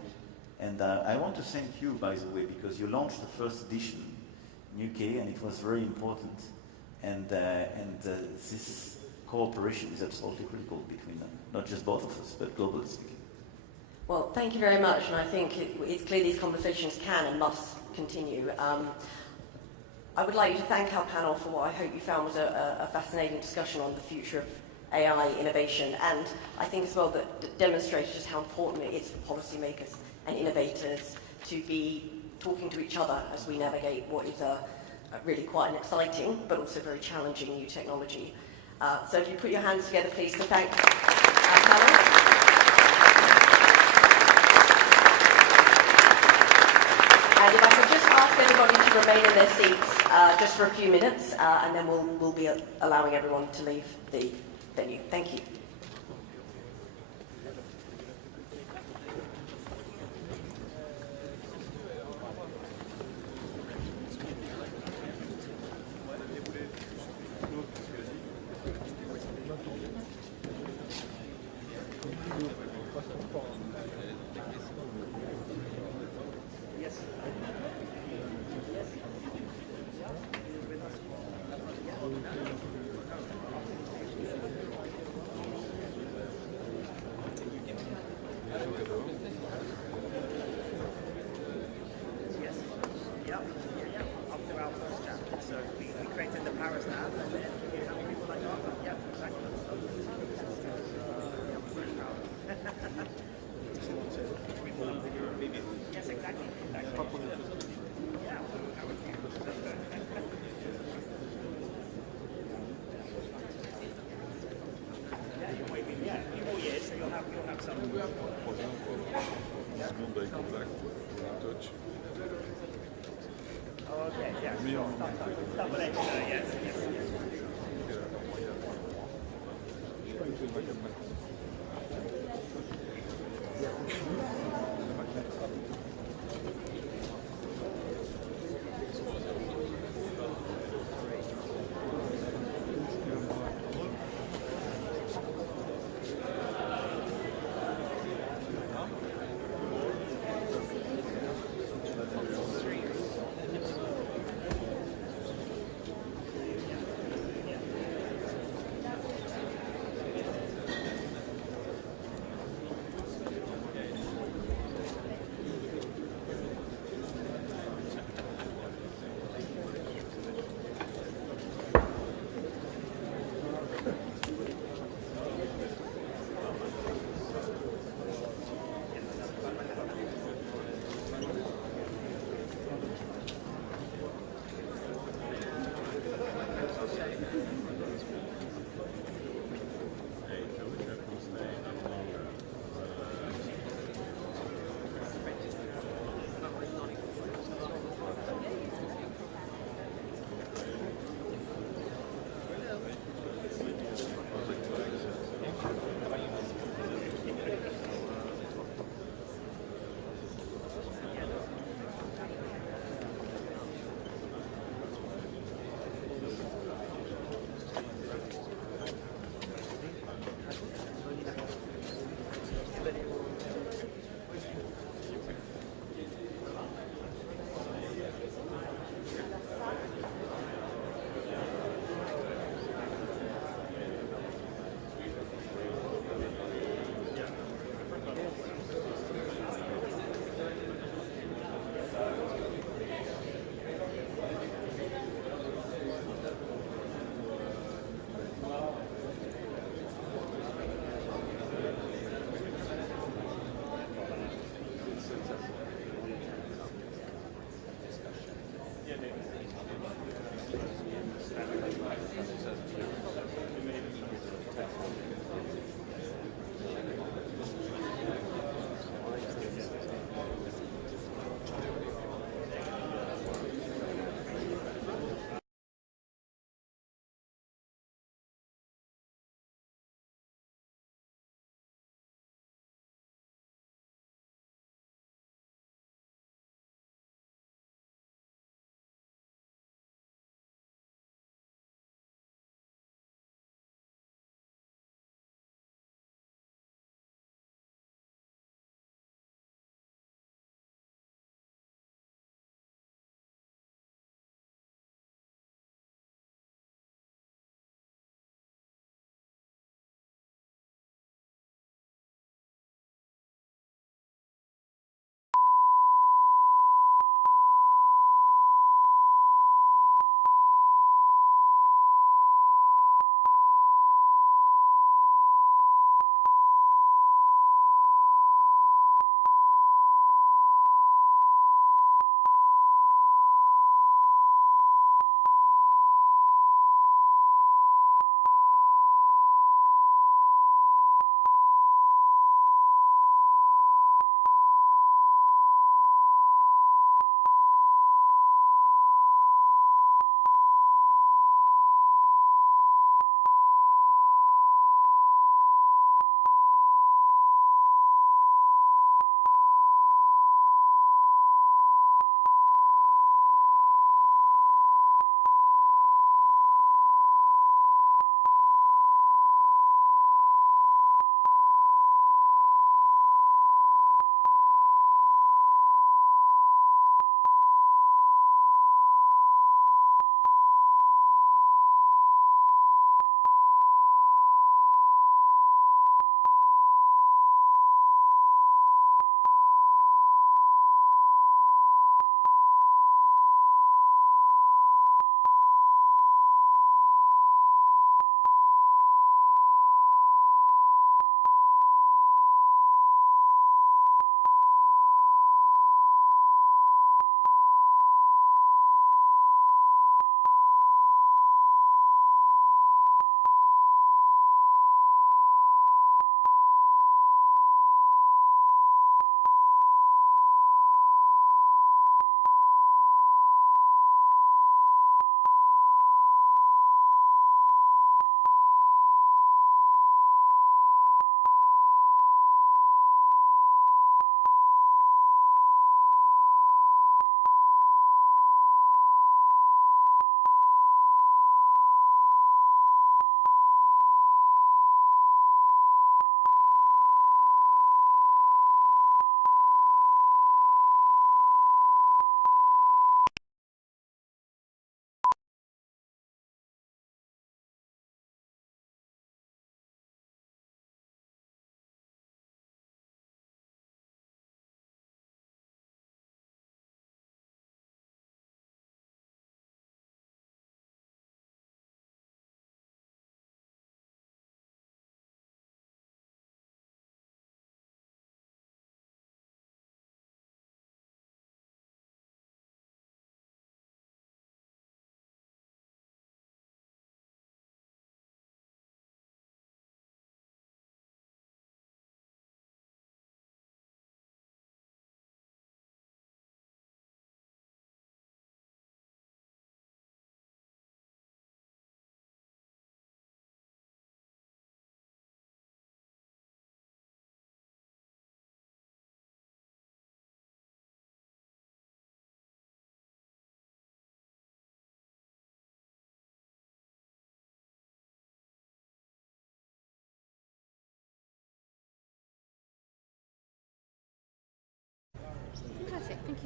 And I want to thank you, by the way, because you launched the first edition in UK, and it was very important. And this cooperation is absolutely critical between them, not just both of us, but globally speaking. Well, thank you very much, and I think it's clear these conversations can and must continue. I would like to thank our panel for what I hope you found was a fascinating discussion on the future of AI innovation, and I think as well that demonstrated just how important it is for policymakers and innovators to be talking to each other as we navigate what is really quite an exciting but also very challenging new technology. So if you put your hands together, please, to thank our panel. And if I could just ask everybody to remain in their seats just for a few minutes, and then we'll be allowing everyone to leave the venue. Thank you.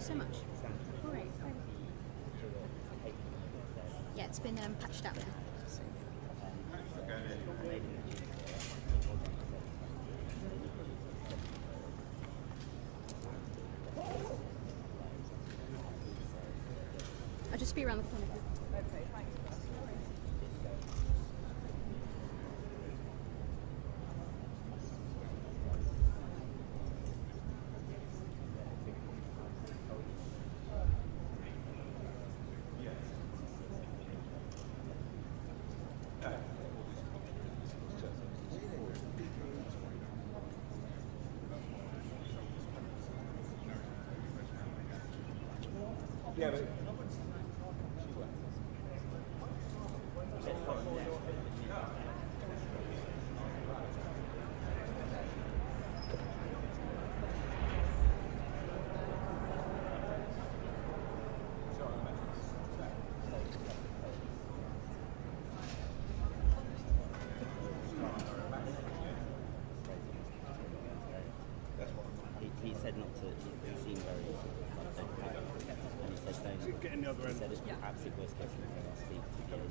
you so much. All right. Yeah, it's been patched out now. So. I'll just be around the corner. Yeah, but he said not to, he seemed very and he said don't, getting the other end. he said it's perhaps it worst case scenario I'll speak to Keir.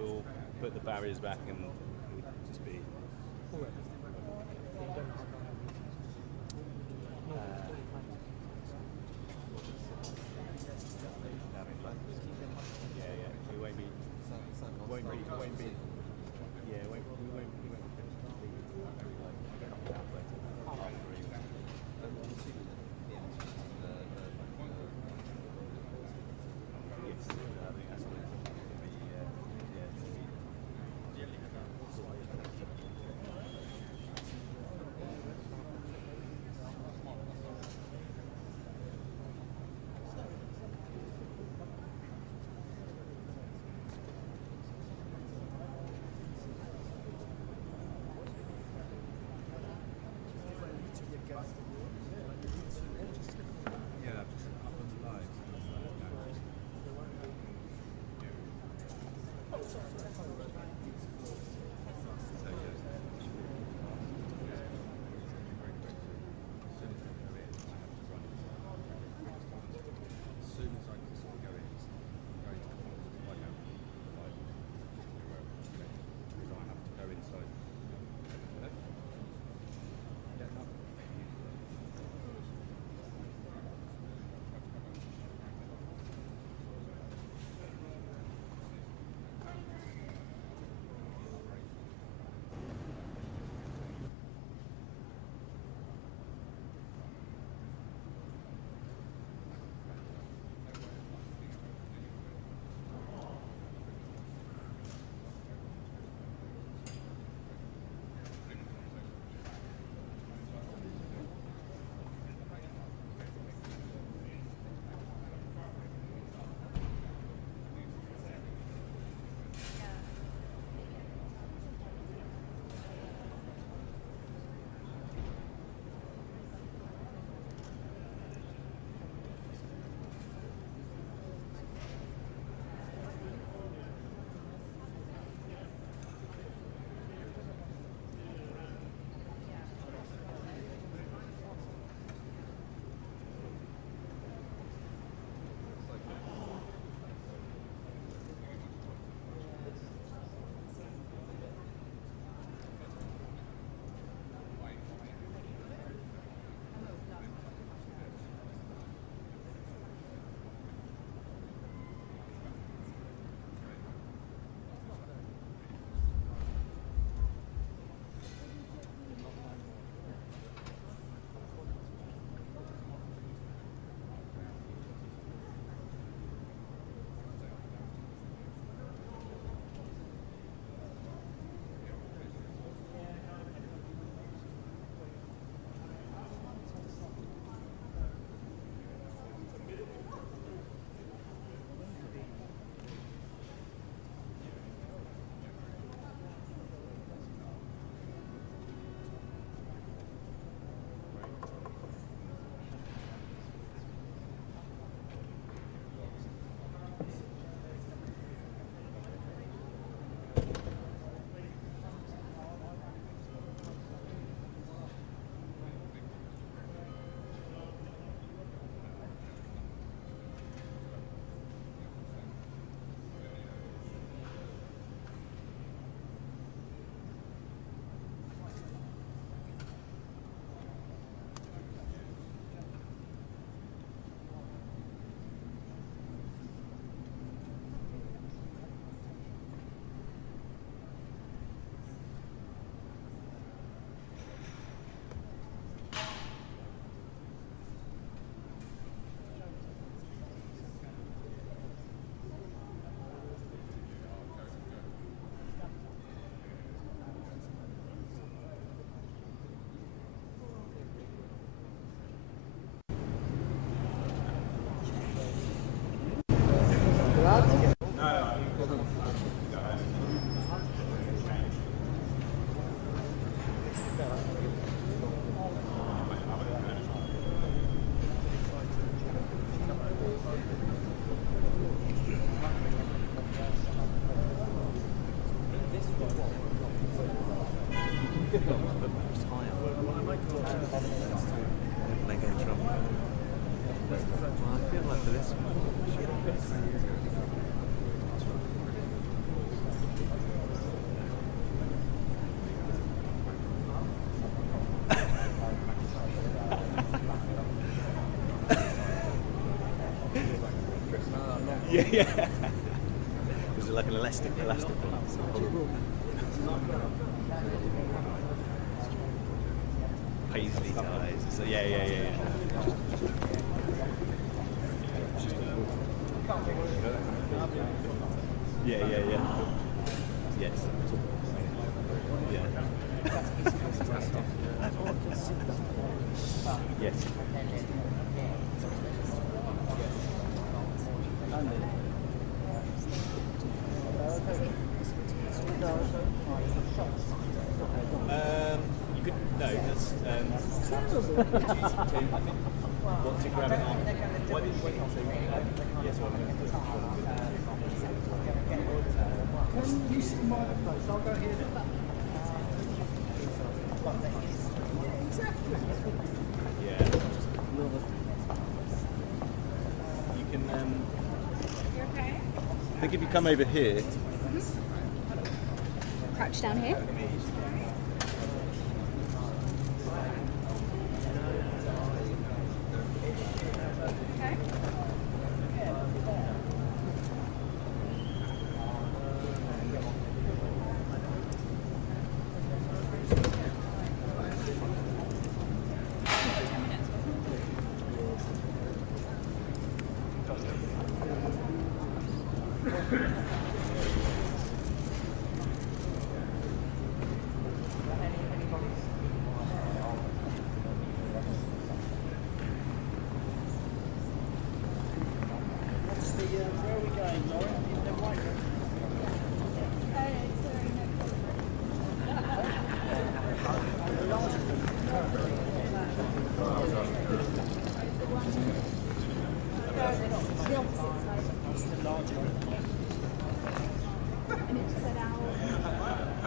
We'll put the barriers back and it'll just be Yeah, yeah. Is it like an elastic one? Paisley ties. So yeah. Yeah. Yes. Yeah. Yes. You could no. That's I think what to grab it on. Why did you yes, well, Can you see my place? I'll go here. yeah. You can You okay? I think if you come over here. Crouch down here. Where are we going, Lauren? In the white room?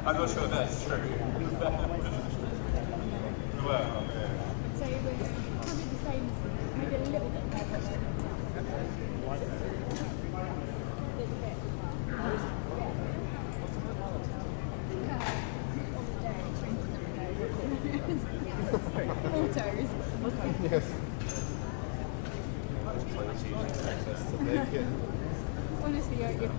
I'm not sure that's true. Well, So we're probably the same, maybe a little bit more. Autos. Yes. Honestly, I wish.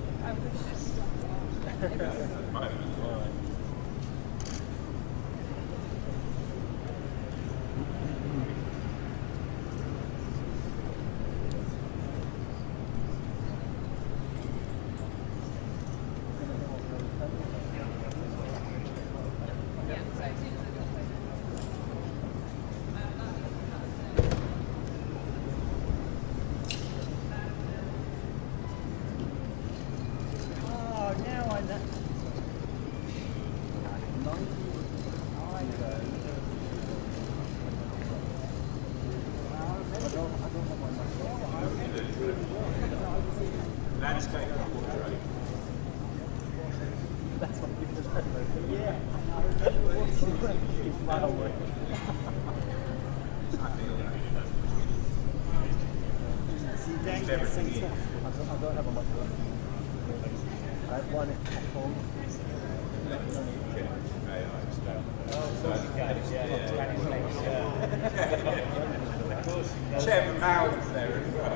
Chairman Mao was there as well.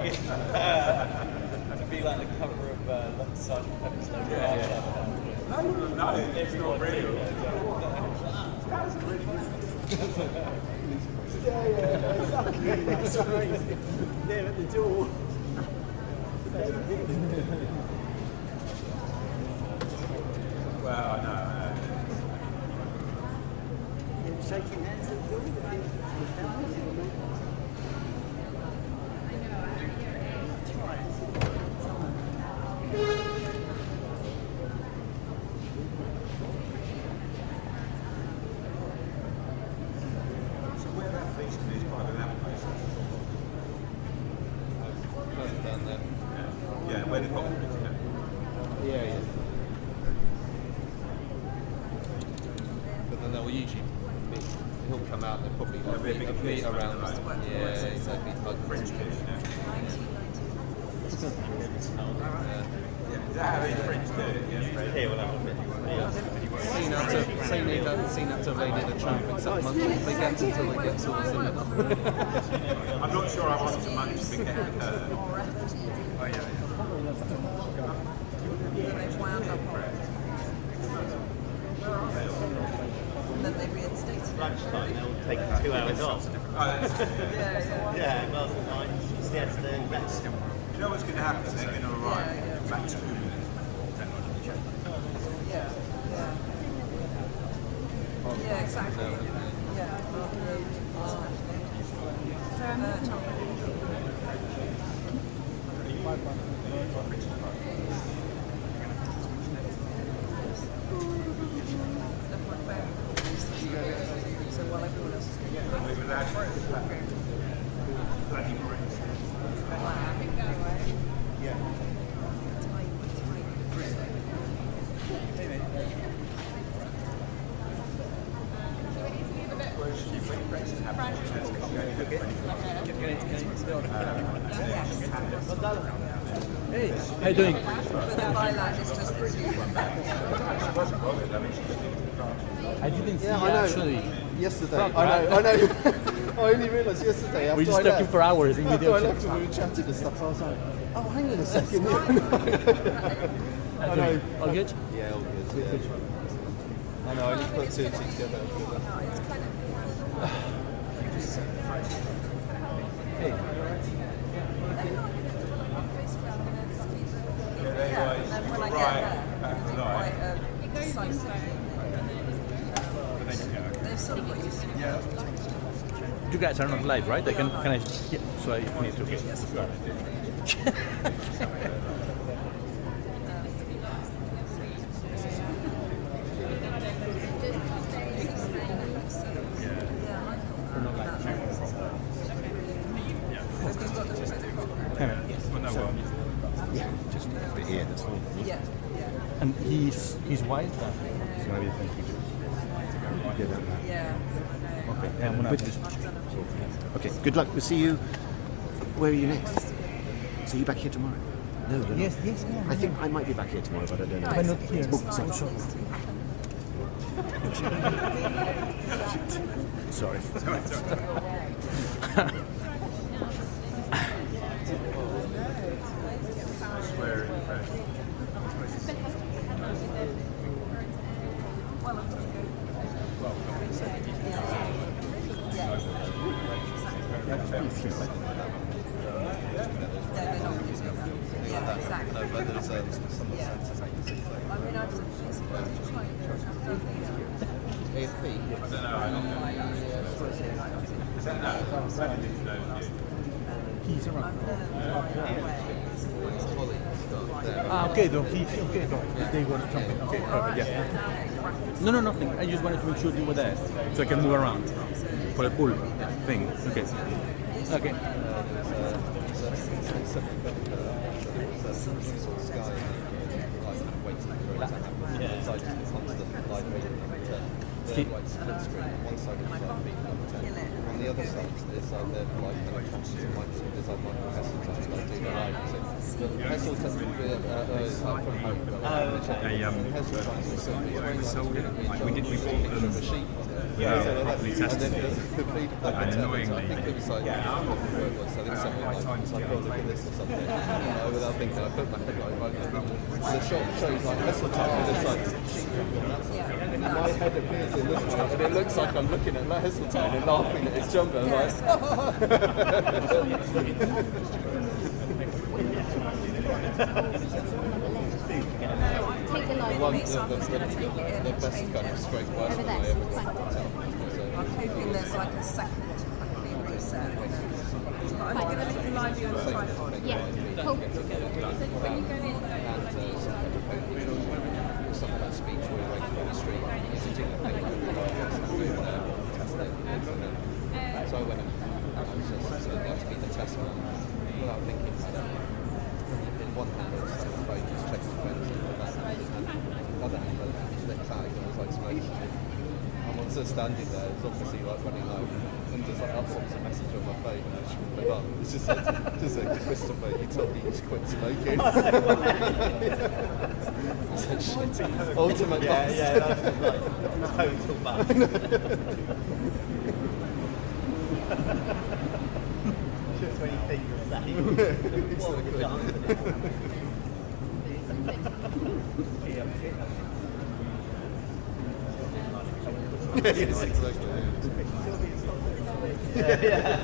It'd be like the cover of Sergeant Pepper's Lonely Hearts Club. No, it's not real. That was really good. Yeah, exactly. That's right. There at the door. Well, I know. Shaking hands at the door. Yeah, where the cockpit is. Yeah. But then they'll use usually big. He'll come out, they're probably like a bit around. Yeah, exactly. French kids. Seen after they did a traffic except they get until they get to the cinema. I'm not sure I want to manage to get oh yeah. And then they reinstated Lunchtime, they'll take 2 hours off. Yeah, well, it's the afternoon. You know what's going to happen? They're going to arrive back to yeah, exactly. Yeah. So while everyone else is Hey, how you doing? But the byline is just the two. I didn't see Yeah, I know. actually. Yesterday. I know. I only realised yesterday after We just I talking left. for hours in After video I chat. left and we were chatting and stuff, I was like, oh, hang on a second. I know. All good? Yeah, all good. Yeah. I know, I only put two and two together. Hey. Yeah, and then when I get there, quite decisive. They've sort of got used to it. You guys are not live, right? Can I? Yeah. So I need to. Okay. Just a bit here, that's all. Yeah. And he's white. Yeah. Okay, okay, good luck. We'll see you. Where are you next? So you back here tomorrow? No, you're not. Yes. I think I might be back here tomorrow, but I don't know. But not here. Oh, sorry. Sorry. Okay, they were jumping. Okay, perfect, yeah. No, nothing. I just wanted to make sure you were there, so I can move around for the pool thing. Okay. Okay. On the other side, it's like they're like there's like Michael Heseltine like doing the live. Heseltine from home. we bought them properly tested, and annoyingly, without thinking, I put my headlight right now. The shot shows like Heseltine on this side. And my head appears in this one, and it looks like I'm looking at Heseltine and laughing at his jumper. I'm like, the best kind of straight work I ever got. I'm hoping there's like a second being reset. But I'm going to leave the live view on the tripod. Yeah, cool. And some kind of speech we were waiting on the street. It's a particular thing like test it. So I went and I was just stood there to be the test man without thinking about it. In one hand I was sat on the phone just checking the phones and the other hand I was lit fag and I was like smoking. I'm on the standing there, it's obviously like running low, and just like pops a message on my phone, and it's from my mum. It's just like Christopher, you told me you should quit smoking. Ultimate yeah, that's like total bad. Just when you think you're safe. What have you done? Yes, exactly. Yeah.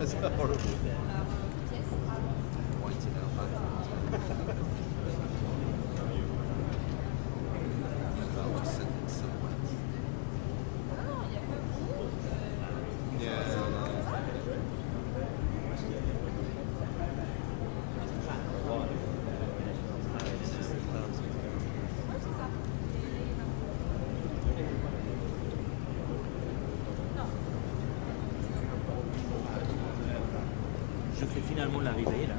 That's horrible. Pointing out back. Je fais finalement l'arrivée là.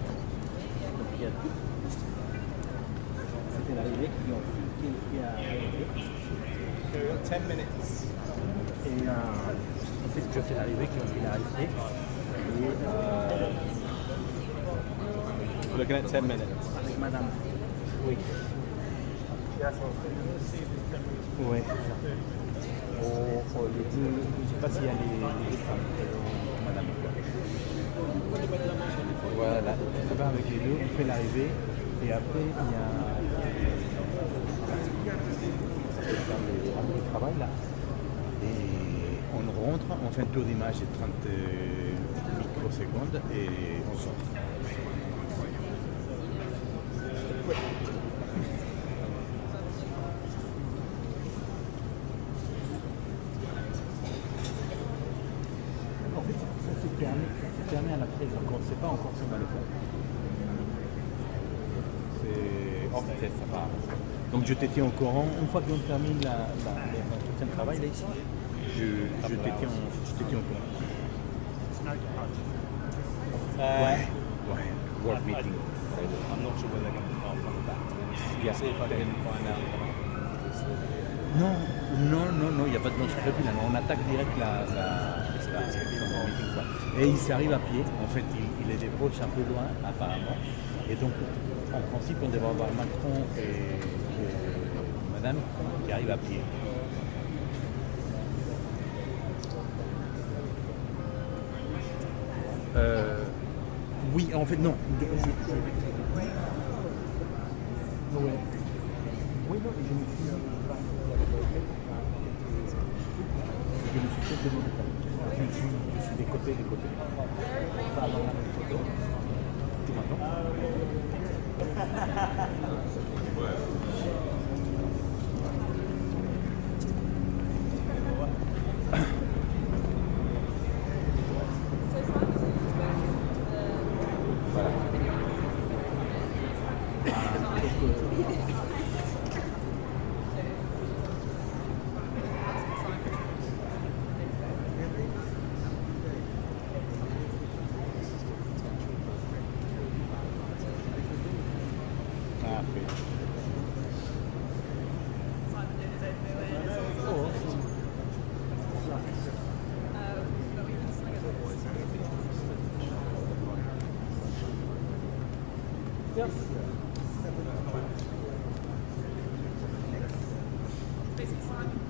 C'était l'arrivée qui a arrivé. 10 minutes. Et ensuite je fais l'arrivée qui ont fait l'arrivée. Looking at 10 minutes. Avec madame. Oui. Oui. Je ne sais pas s'il y a les femmes. Madame. Voilà, on va avec les deux, on fait l'arrivée et après il y a le travail là et on rentre, on fait un tour d'image de 30 microsecondes et on sort. En fait, ça se permet à la presse, donc on ne sait pas encore si on va le faire. C'est hors test, ça part. Donc je t'étais au courant, une fois qu'on termine tout le travail là ici, je t'étais au courant. Ouais. Work meeting. I'm not sure when they're going to come from that. Yeah. See if I can find out. Non, il n'y a pas de manche-crépi là, on attaque direct la meeting quoi. Et il s'arrive à pied, en fait il les débauche un peu loin apparemment. Et donc en principe on devrait avoir Macron et madame qui arrivent à pied. Oui, en fait non. Oui, non, je me suis fait demander ça. Je suis des côtés. Ça va dans la même photo. Tu m'entends? Yes. Basically, Simon.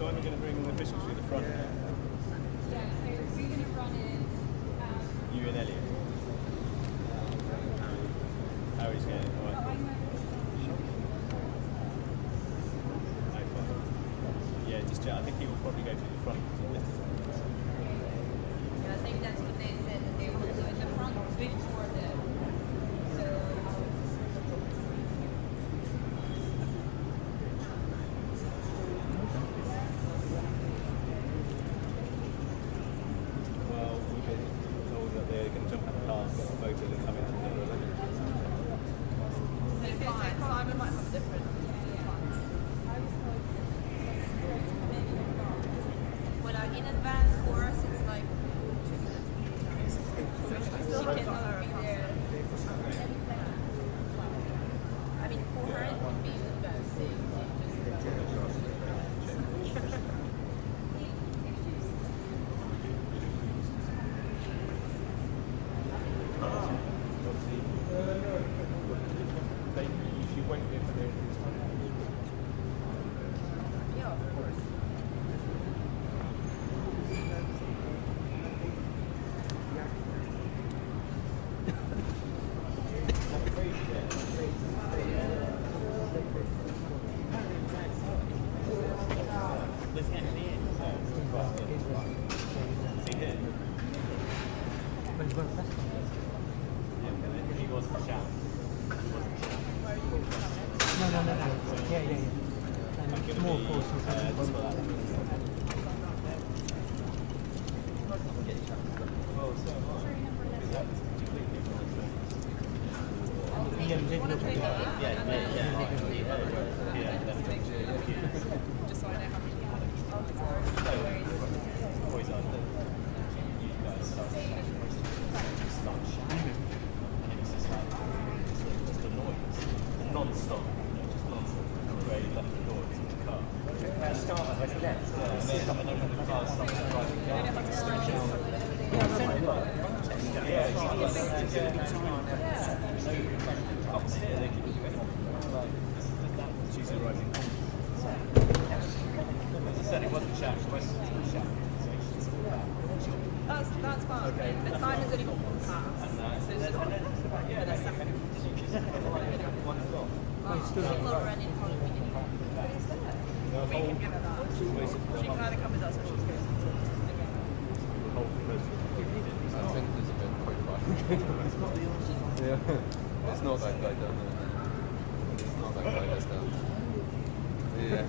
Simon going to bring the officials to the front? Yeah, so we're going to run in. You and Elliot. Harry's going. All right. Yeah, just I think he will probably go to the front. Yeah, I think that's what they said, that they will do in the front before the... So... Well, we've been told that they're going to jump in the car, get the photo, and come into the middle of it. Simon might have a different... Well, in advance for us, it's like 2 minutes. So she cannot be there. I mean, for her, it would be the best. That's fine. Okay. But Simon's only got one pass. So it's not for the second. She'll run in front of me. But it's there. We can give her that. She can either come with us or she's going. I think there's a bit quick fire. Yeah, it's not that guy down there. It's not that guy that's down there. Yeah.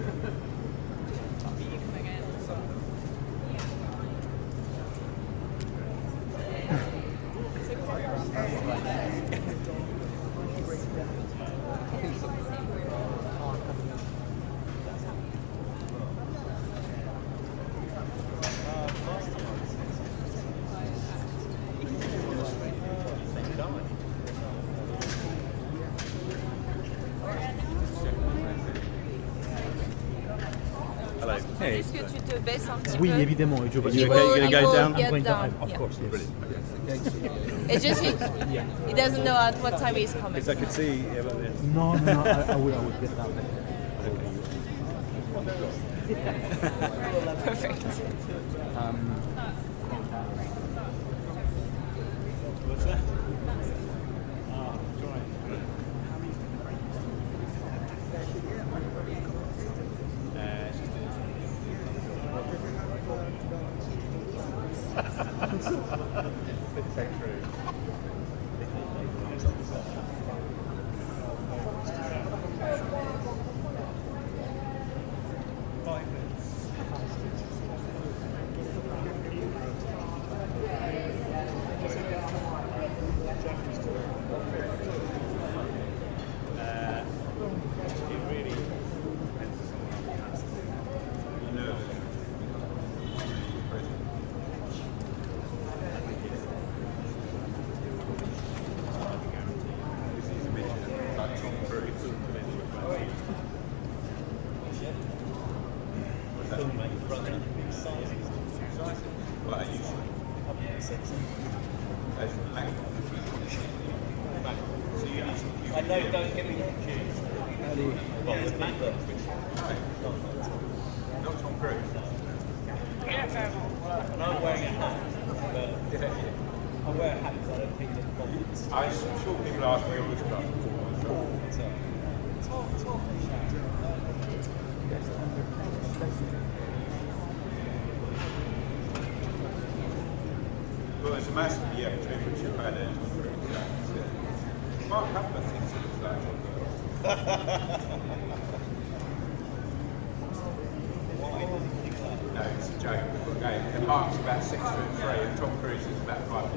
Est-ce que tu te baisses un petit Oui, peu? évidemment. Je vais You will get down? I'm going down. Yeah. Of course, yes. It's just he doesn't know at what time he's coming. Because I could see. No, I will get down. Perfect. What's that? I know, don't get me confused. Well, with MacBook, which Not Tom Cruise. And I'm wearing a hat, but I wear a hat because I don't think it bothers. I'm sure people ask me all this stuff. Well, there's a massive between Richard Banner and Tom Cruise. Mark Huffman thinks it was that. Why does he think that? No, it's a joke. Okay. And Mark's about 6'3" and Tom Cruise is about 5'4".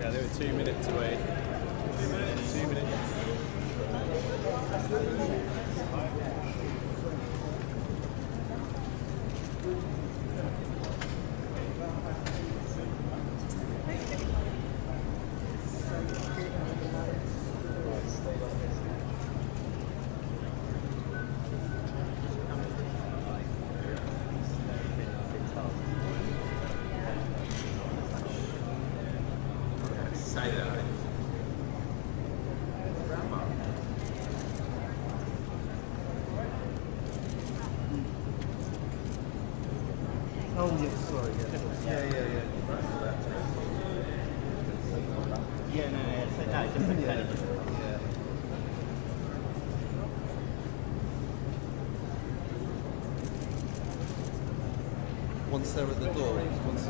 Yeah, they were 2 minutes away. 2 minutes. 2 minutes. Say that. Oh, yes, sorry. Yeah. Yeah, no, it's different. Yeah. Once they're at the door, once...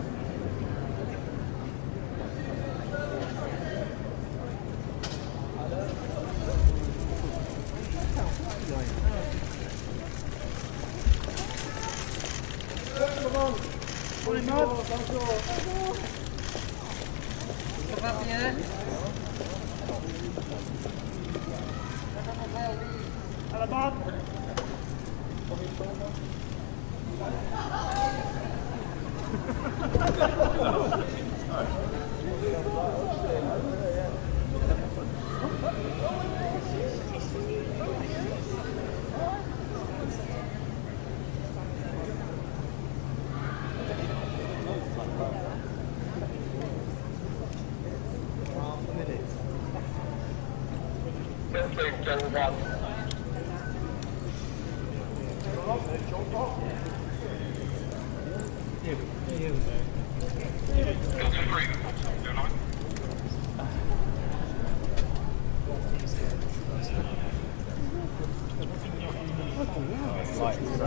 Ça va bien? À la barre.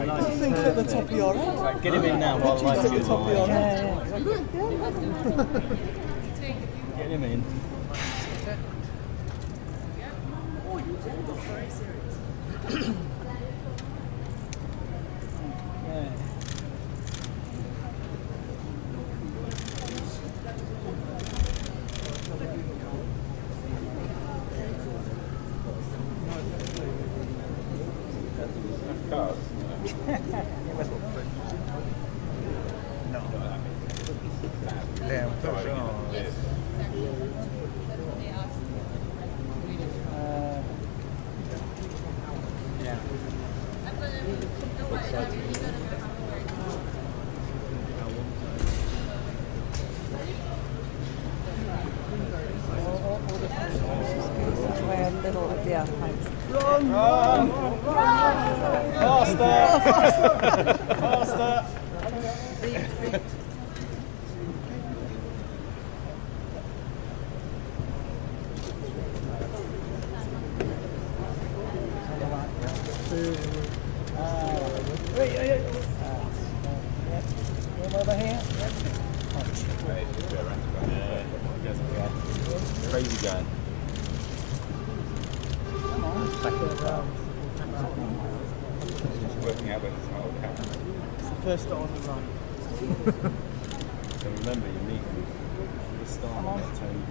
I think at the top of your head. Right, get him in now while Literally lights at the goes top of on. your head. Get him in. Yeah, thanks. Run! Faster! Faster! Over here. Crazy guy. Working out whether it's an old camera. It's the first start on the run. So remember, you meet with the Starmer, not Tony.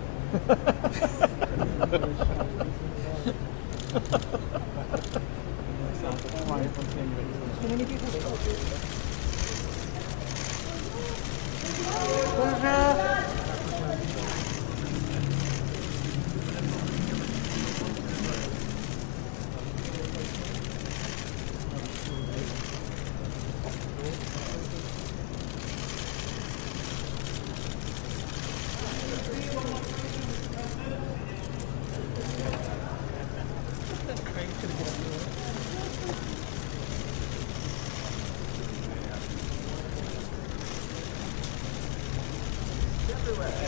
everywhere.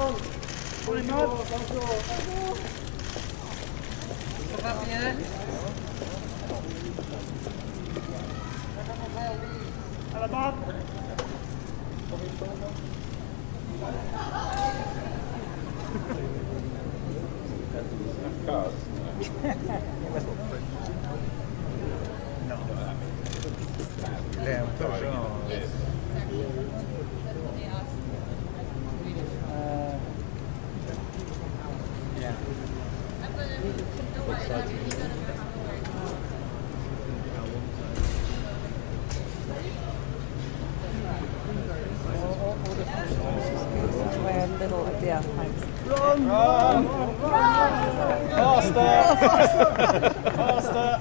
Bonjour. Bonjour. Ça va bien? À la barre. Yeah, thanks. Run! Faster! Faster!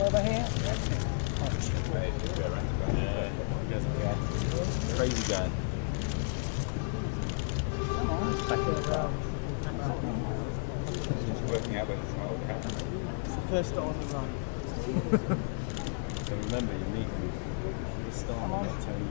Over here. Crazy guy. It's working out with the smile of the camera. It's the first start on the run. So remember, you meet the Starmer, I'll tell you.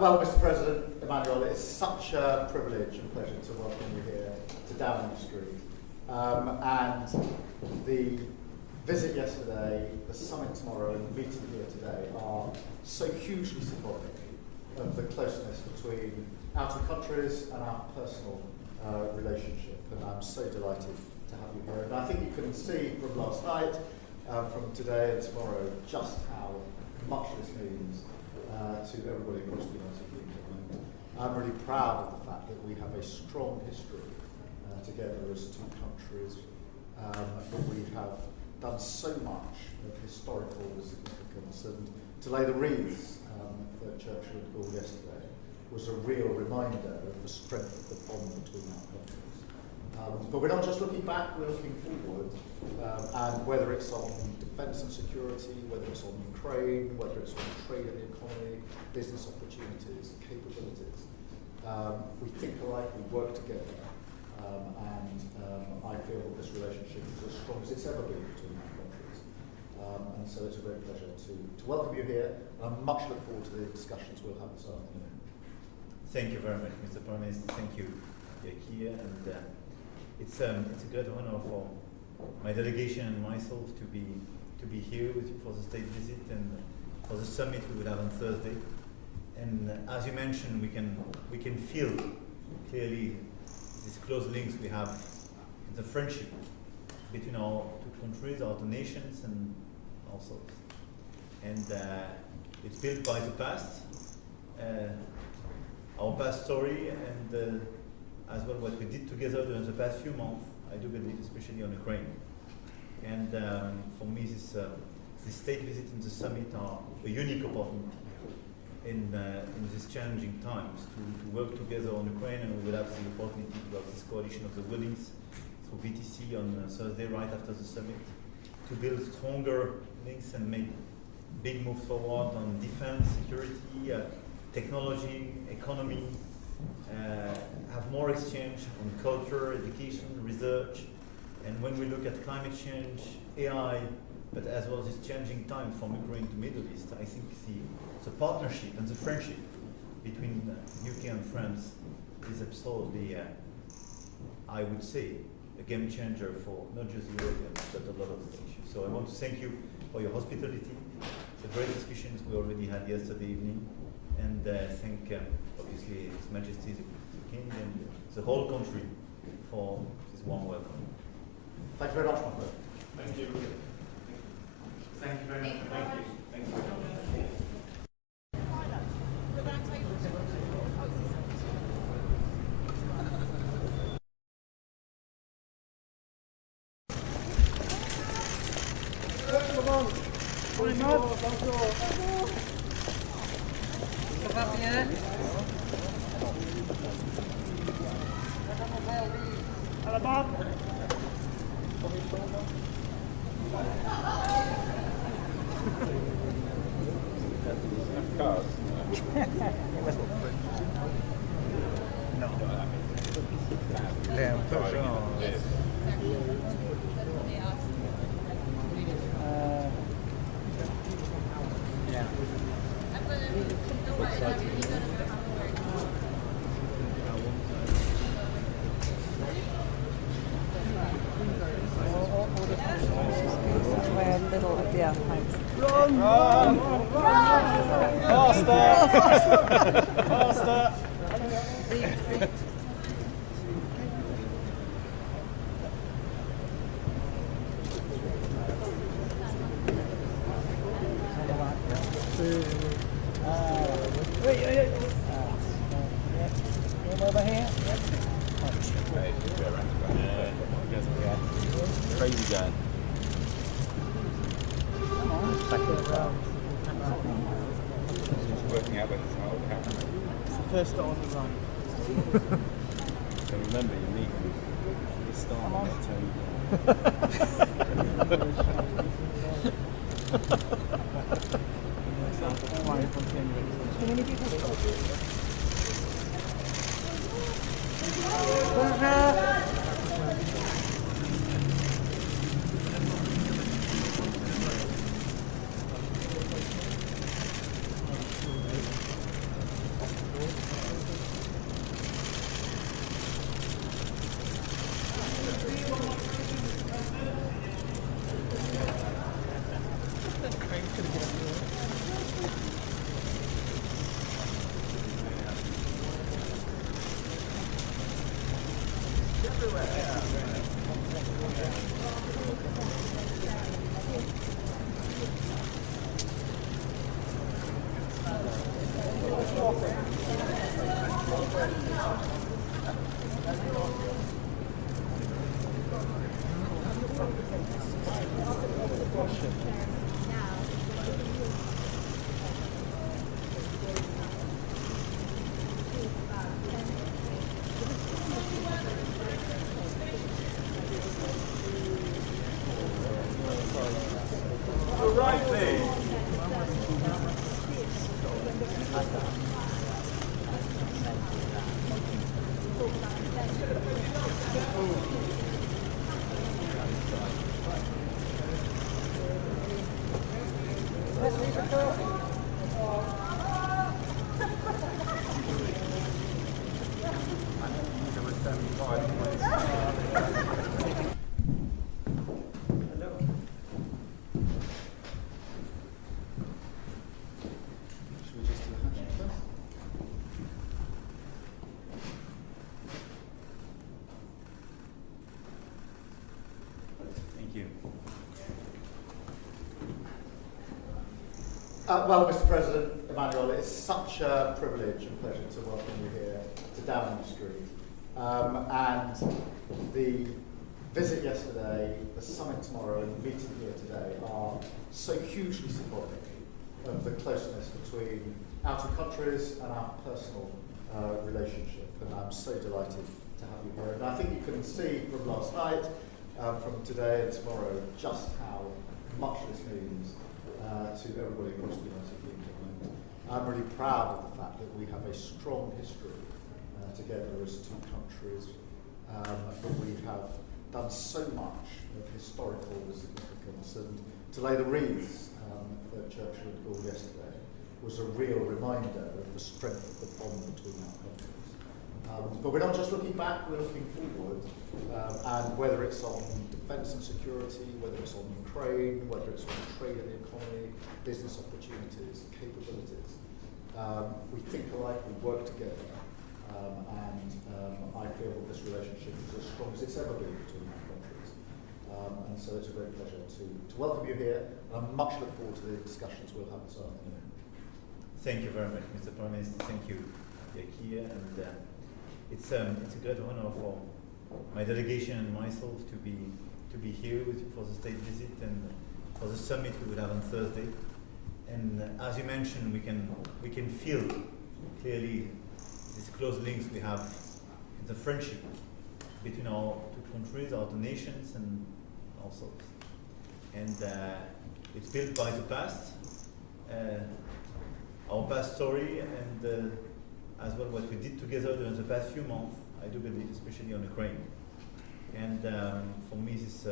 Well, Mr. President, Emmanuel, it's such a privilege and pleasure to welcome you here to Downing Street. And the visit yesterday, the summit tomorrow, and the meeting here today are so hugely symbolic of the closeness between our two countries and our personal relationship. And I'm so delighted to have you here. And I think you can see from last night, from today and tomorrow, just how much this means to everybody across the United Kingdom. And I'm really proud of the fact that we have a strong history together as two countries, that we have done so much of historical significance, and to lay the wreaths that Churchill had called yesterday was a real reminder of the strength of the bond between our countries. But we're not just looking back, we're looking forward, and whether it's on defence and security, whether it's on Ukraine, whether it's on trade and the economy, business opportunities, capabilities, we think alike, we work together, and I feel that this relationship is as strong as it's ever been between our countries. And so it's a great pleasure to welcome you here, and I much look forward to the discussions we'll have this afternoon. Thank you very much, Mr. Prime Minister. Thank you, Keir, and it's a great honor for my delegation and myself to be here with you for the state visit, and for the summit we will have on Thursday. And as you mentioned, we can feel clearly these close links we have in the friendship between our two countries, our two nations, and ourselves. And it's built by the past, our past story, and as well what we did together during the past few months, I do believe, especially on Ukraine. And for me, this state visit and the summit are a unique opportunity in these challenging times to work together on Ukraine, and we will have the opportunity to have this coalition of the willings through VTC on Thursday, right after the summit, to build stronger links and make big moves forward on defense, security, technology, economy, have more exchange on culture, education, research, and when we look at climate change, AI, but as well as this changing time from Ukraine to Middle East, I think the partnership and the friendship between UK and France is absolutely, I would say, a game changer for not just Europeans, but a lot of the issues. So I want to thank you for your hospitality, the great discussions we already had yesterday evening, and thank obviously His Majesty the King and the whole country for this warm welcome. Thank you very much, my friend. Thank you. Thank you very much. Thank you. Thank you. Ça va bien? À la barre. No. Lei è un po' Run! Run! Faster! Faster! over here. Crazy guy. Working out whether it's how it happened. It's the first start on the run. So remember, you need the start on that Too many people. Well, Mr. President, Emmanuel, it's such a privilege and pleasure to welcome you here to Downing Street. And the visit yesterday, the summit tomorrow, and the meeting here today are so hugely symbolic of the closeness between our two countries and our personal relationship. And I'm so delighted to have you here. And I think you can see from last night, from today and tomorrow, just how much this means to everybody across the United Kingdom. And I'm really proud of the fact that we have a strong history together as two countries, that we have done so much of historical significance, and to lay the wreaths at Churchill and Gaulle yesterday was a real reminder of the strength of the bond between our countries. But we're not just looking back, we're looking forward, and whether it's on defence and security, whether it's on Ukraine, whether it's on trade and the economy, business opportunities, capabilities, we think alike, we work together, and I feel that this relationship is as strong as it's ever been between our countries. And so it's a great pleasure to welcome you here, and I much look forward to the discussions we'll have this afternoon. Thank you very much, Mr. Prime Minister. Thank you, Keir, and it's a great honor for my delegation and myself to be here with you for the state visit and for the summit we will have on Thursday. And as you mentioned, we can feel clearly these close links we have in the friendship between our two countries, our two nations, and ourselves. And it's built by the past, our past story, and as well what we did together during the past few months, I do believe, especially on Ukraine. And for me, this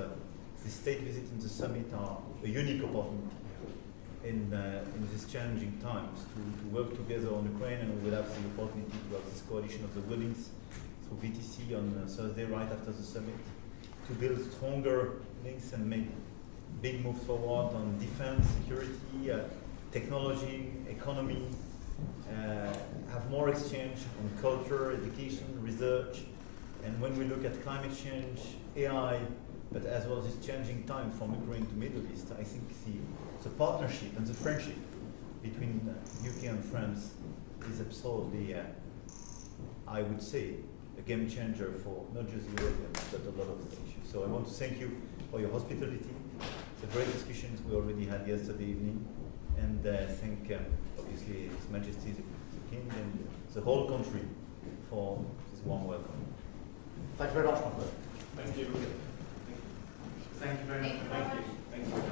state visit and the summit are a unique opportunity in these challenging times to work together on Ukraine, and we will have the opportunity to have this coalition of the willings through VTC on Thursday, right after the summit, to build stronger links and make big moves forward on defense, security, technology, economy, have more exchange on culture, education, research. And when we look at climate change, AI, but as well as this changing time from Ukraine to Middle East, I think the partnership and the friendship between UK and France is absolutely, I would say, a game changer for not just Europeans, but a lot of these issues. So I want to thank you for your hospitality, the great discussions we already had yesterday evening, and thank obviously His Majesty the King and the whole country for this warm welcome. Thank you very much, my friend. Thank you. Thank you very much. Thank you. Thank you.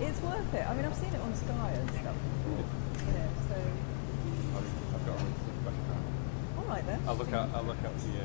It's worth it. I mean, I've seen it on Sky and stuff. You know, so. I've got a question. All right then. I'll look out for you.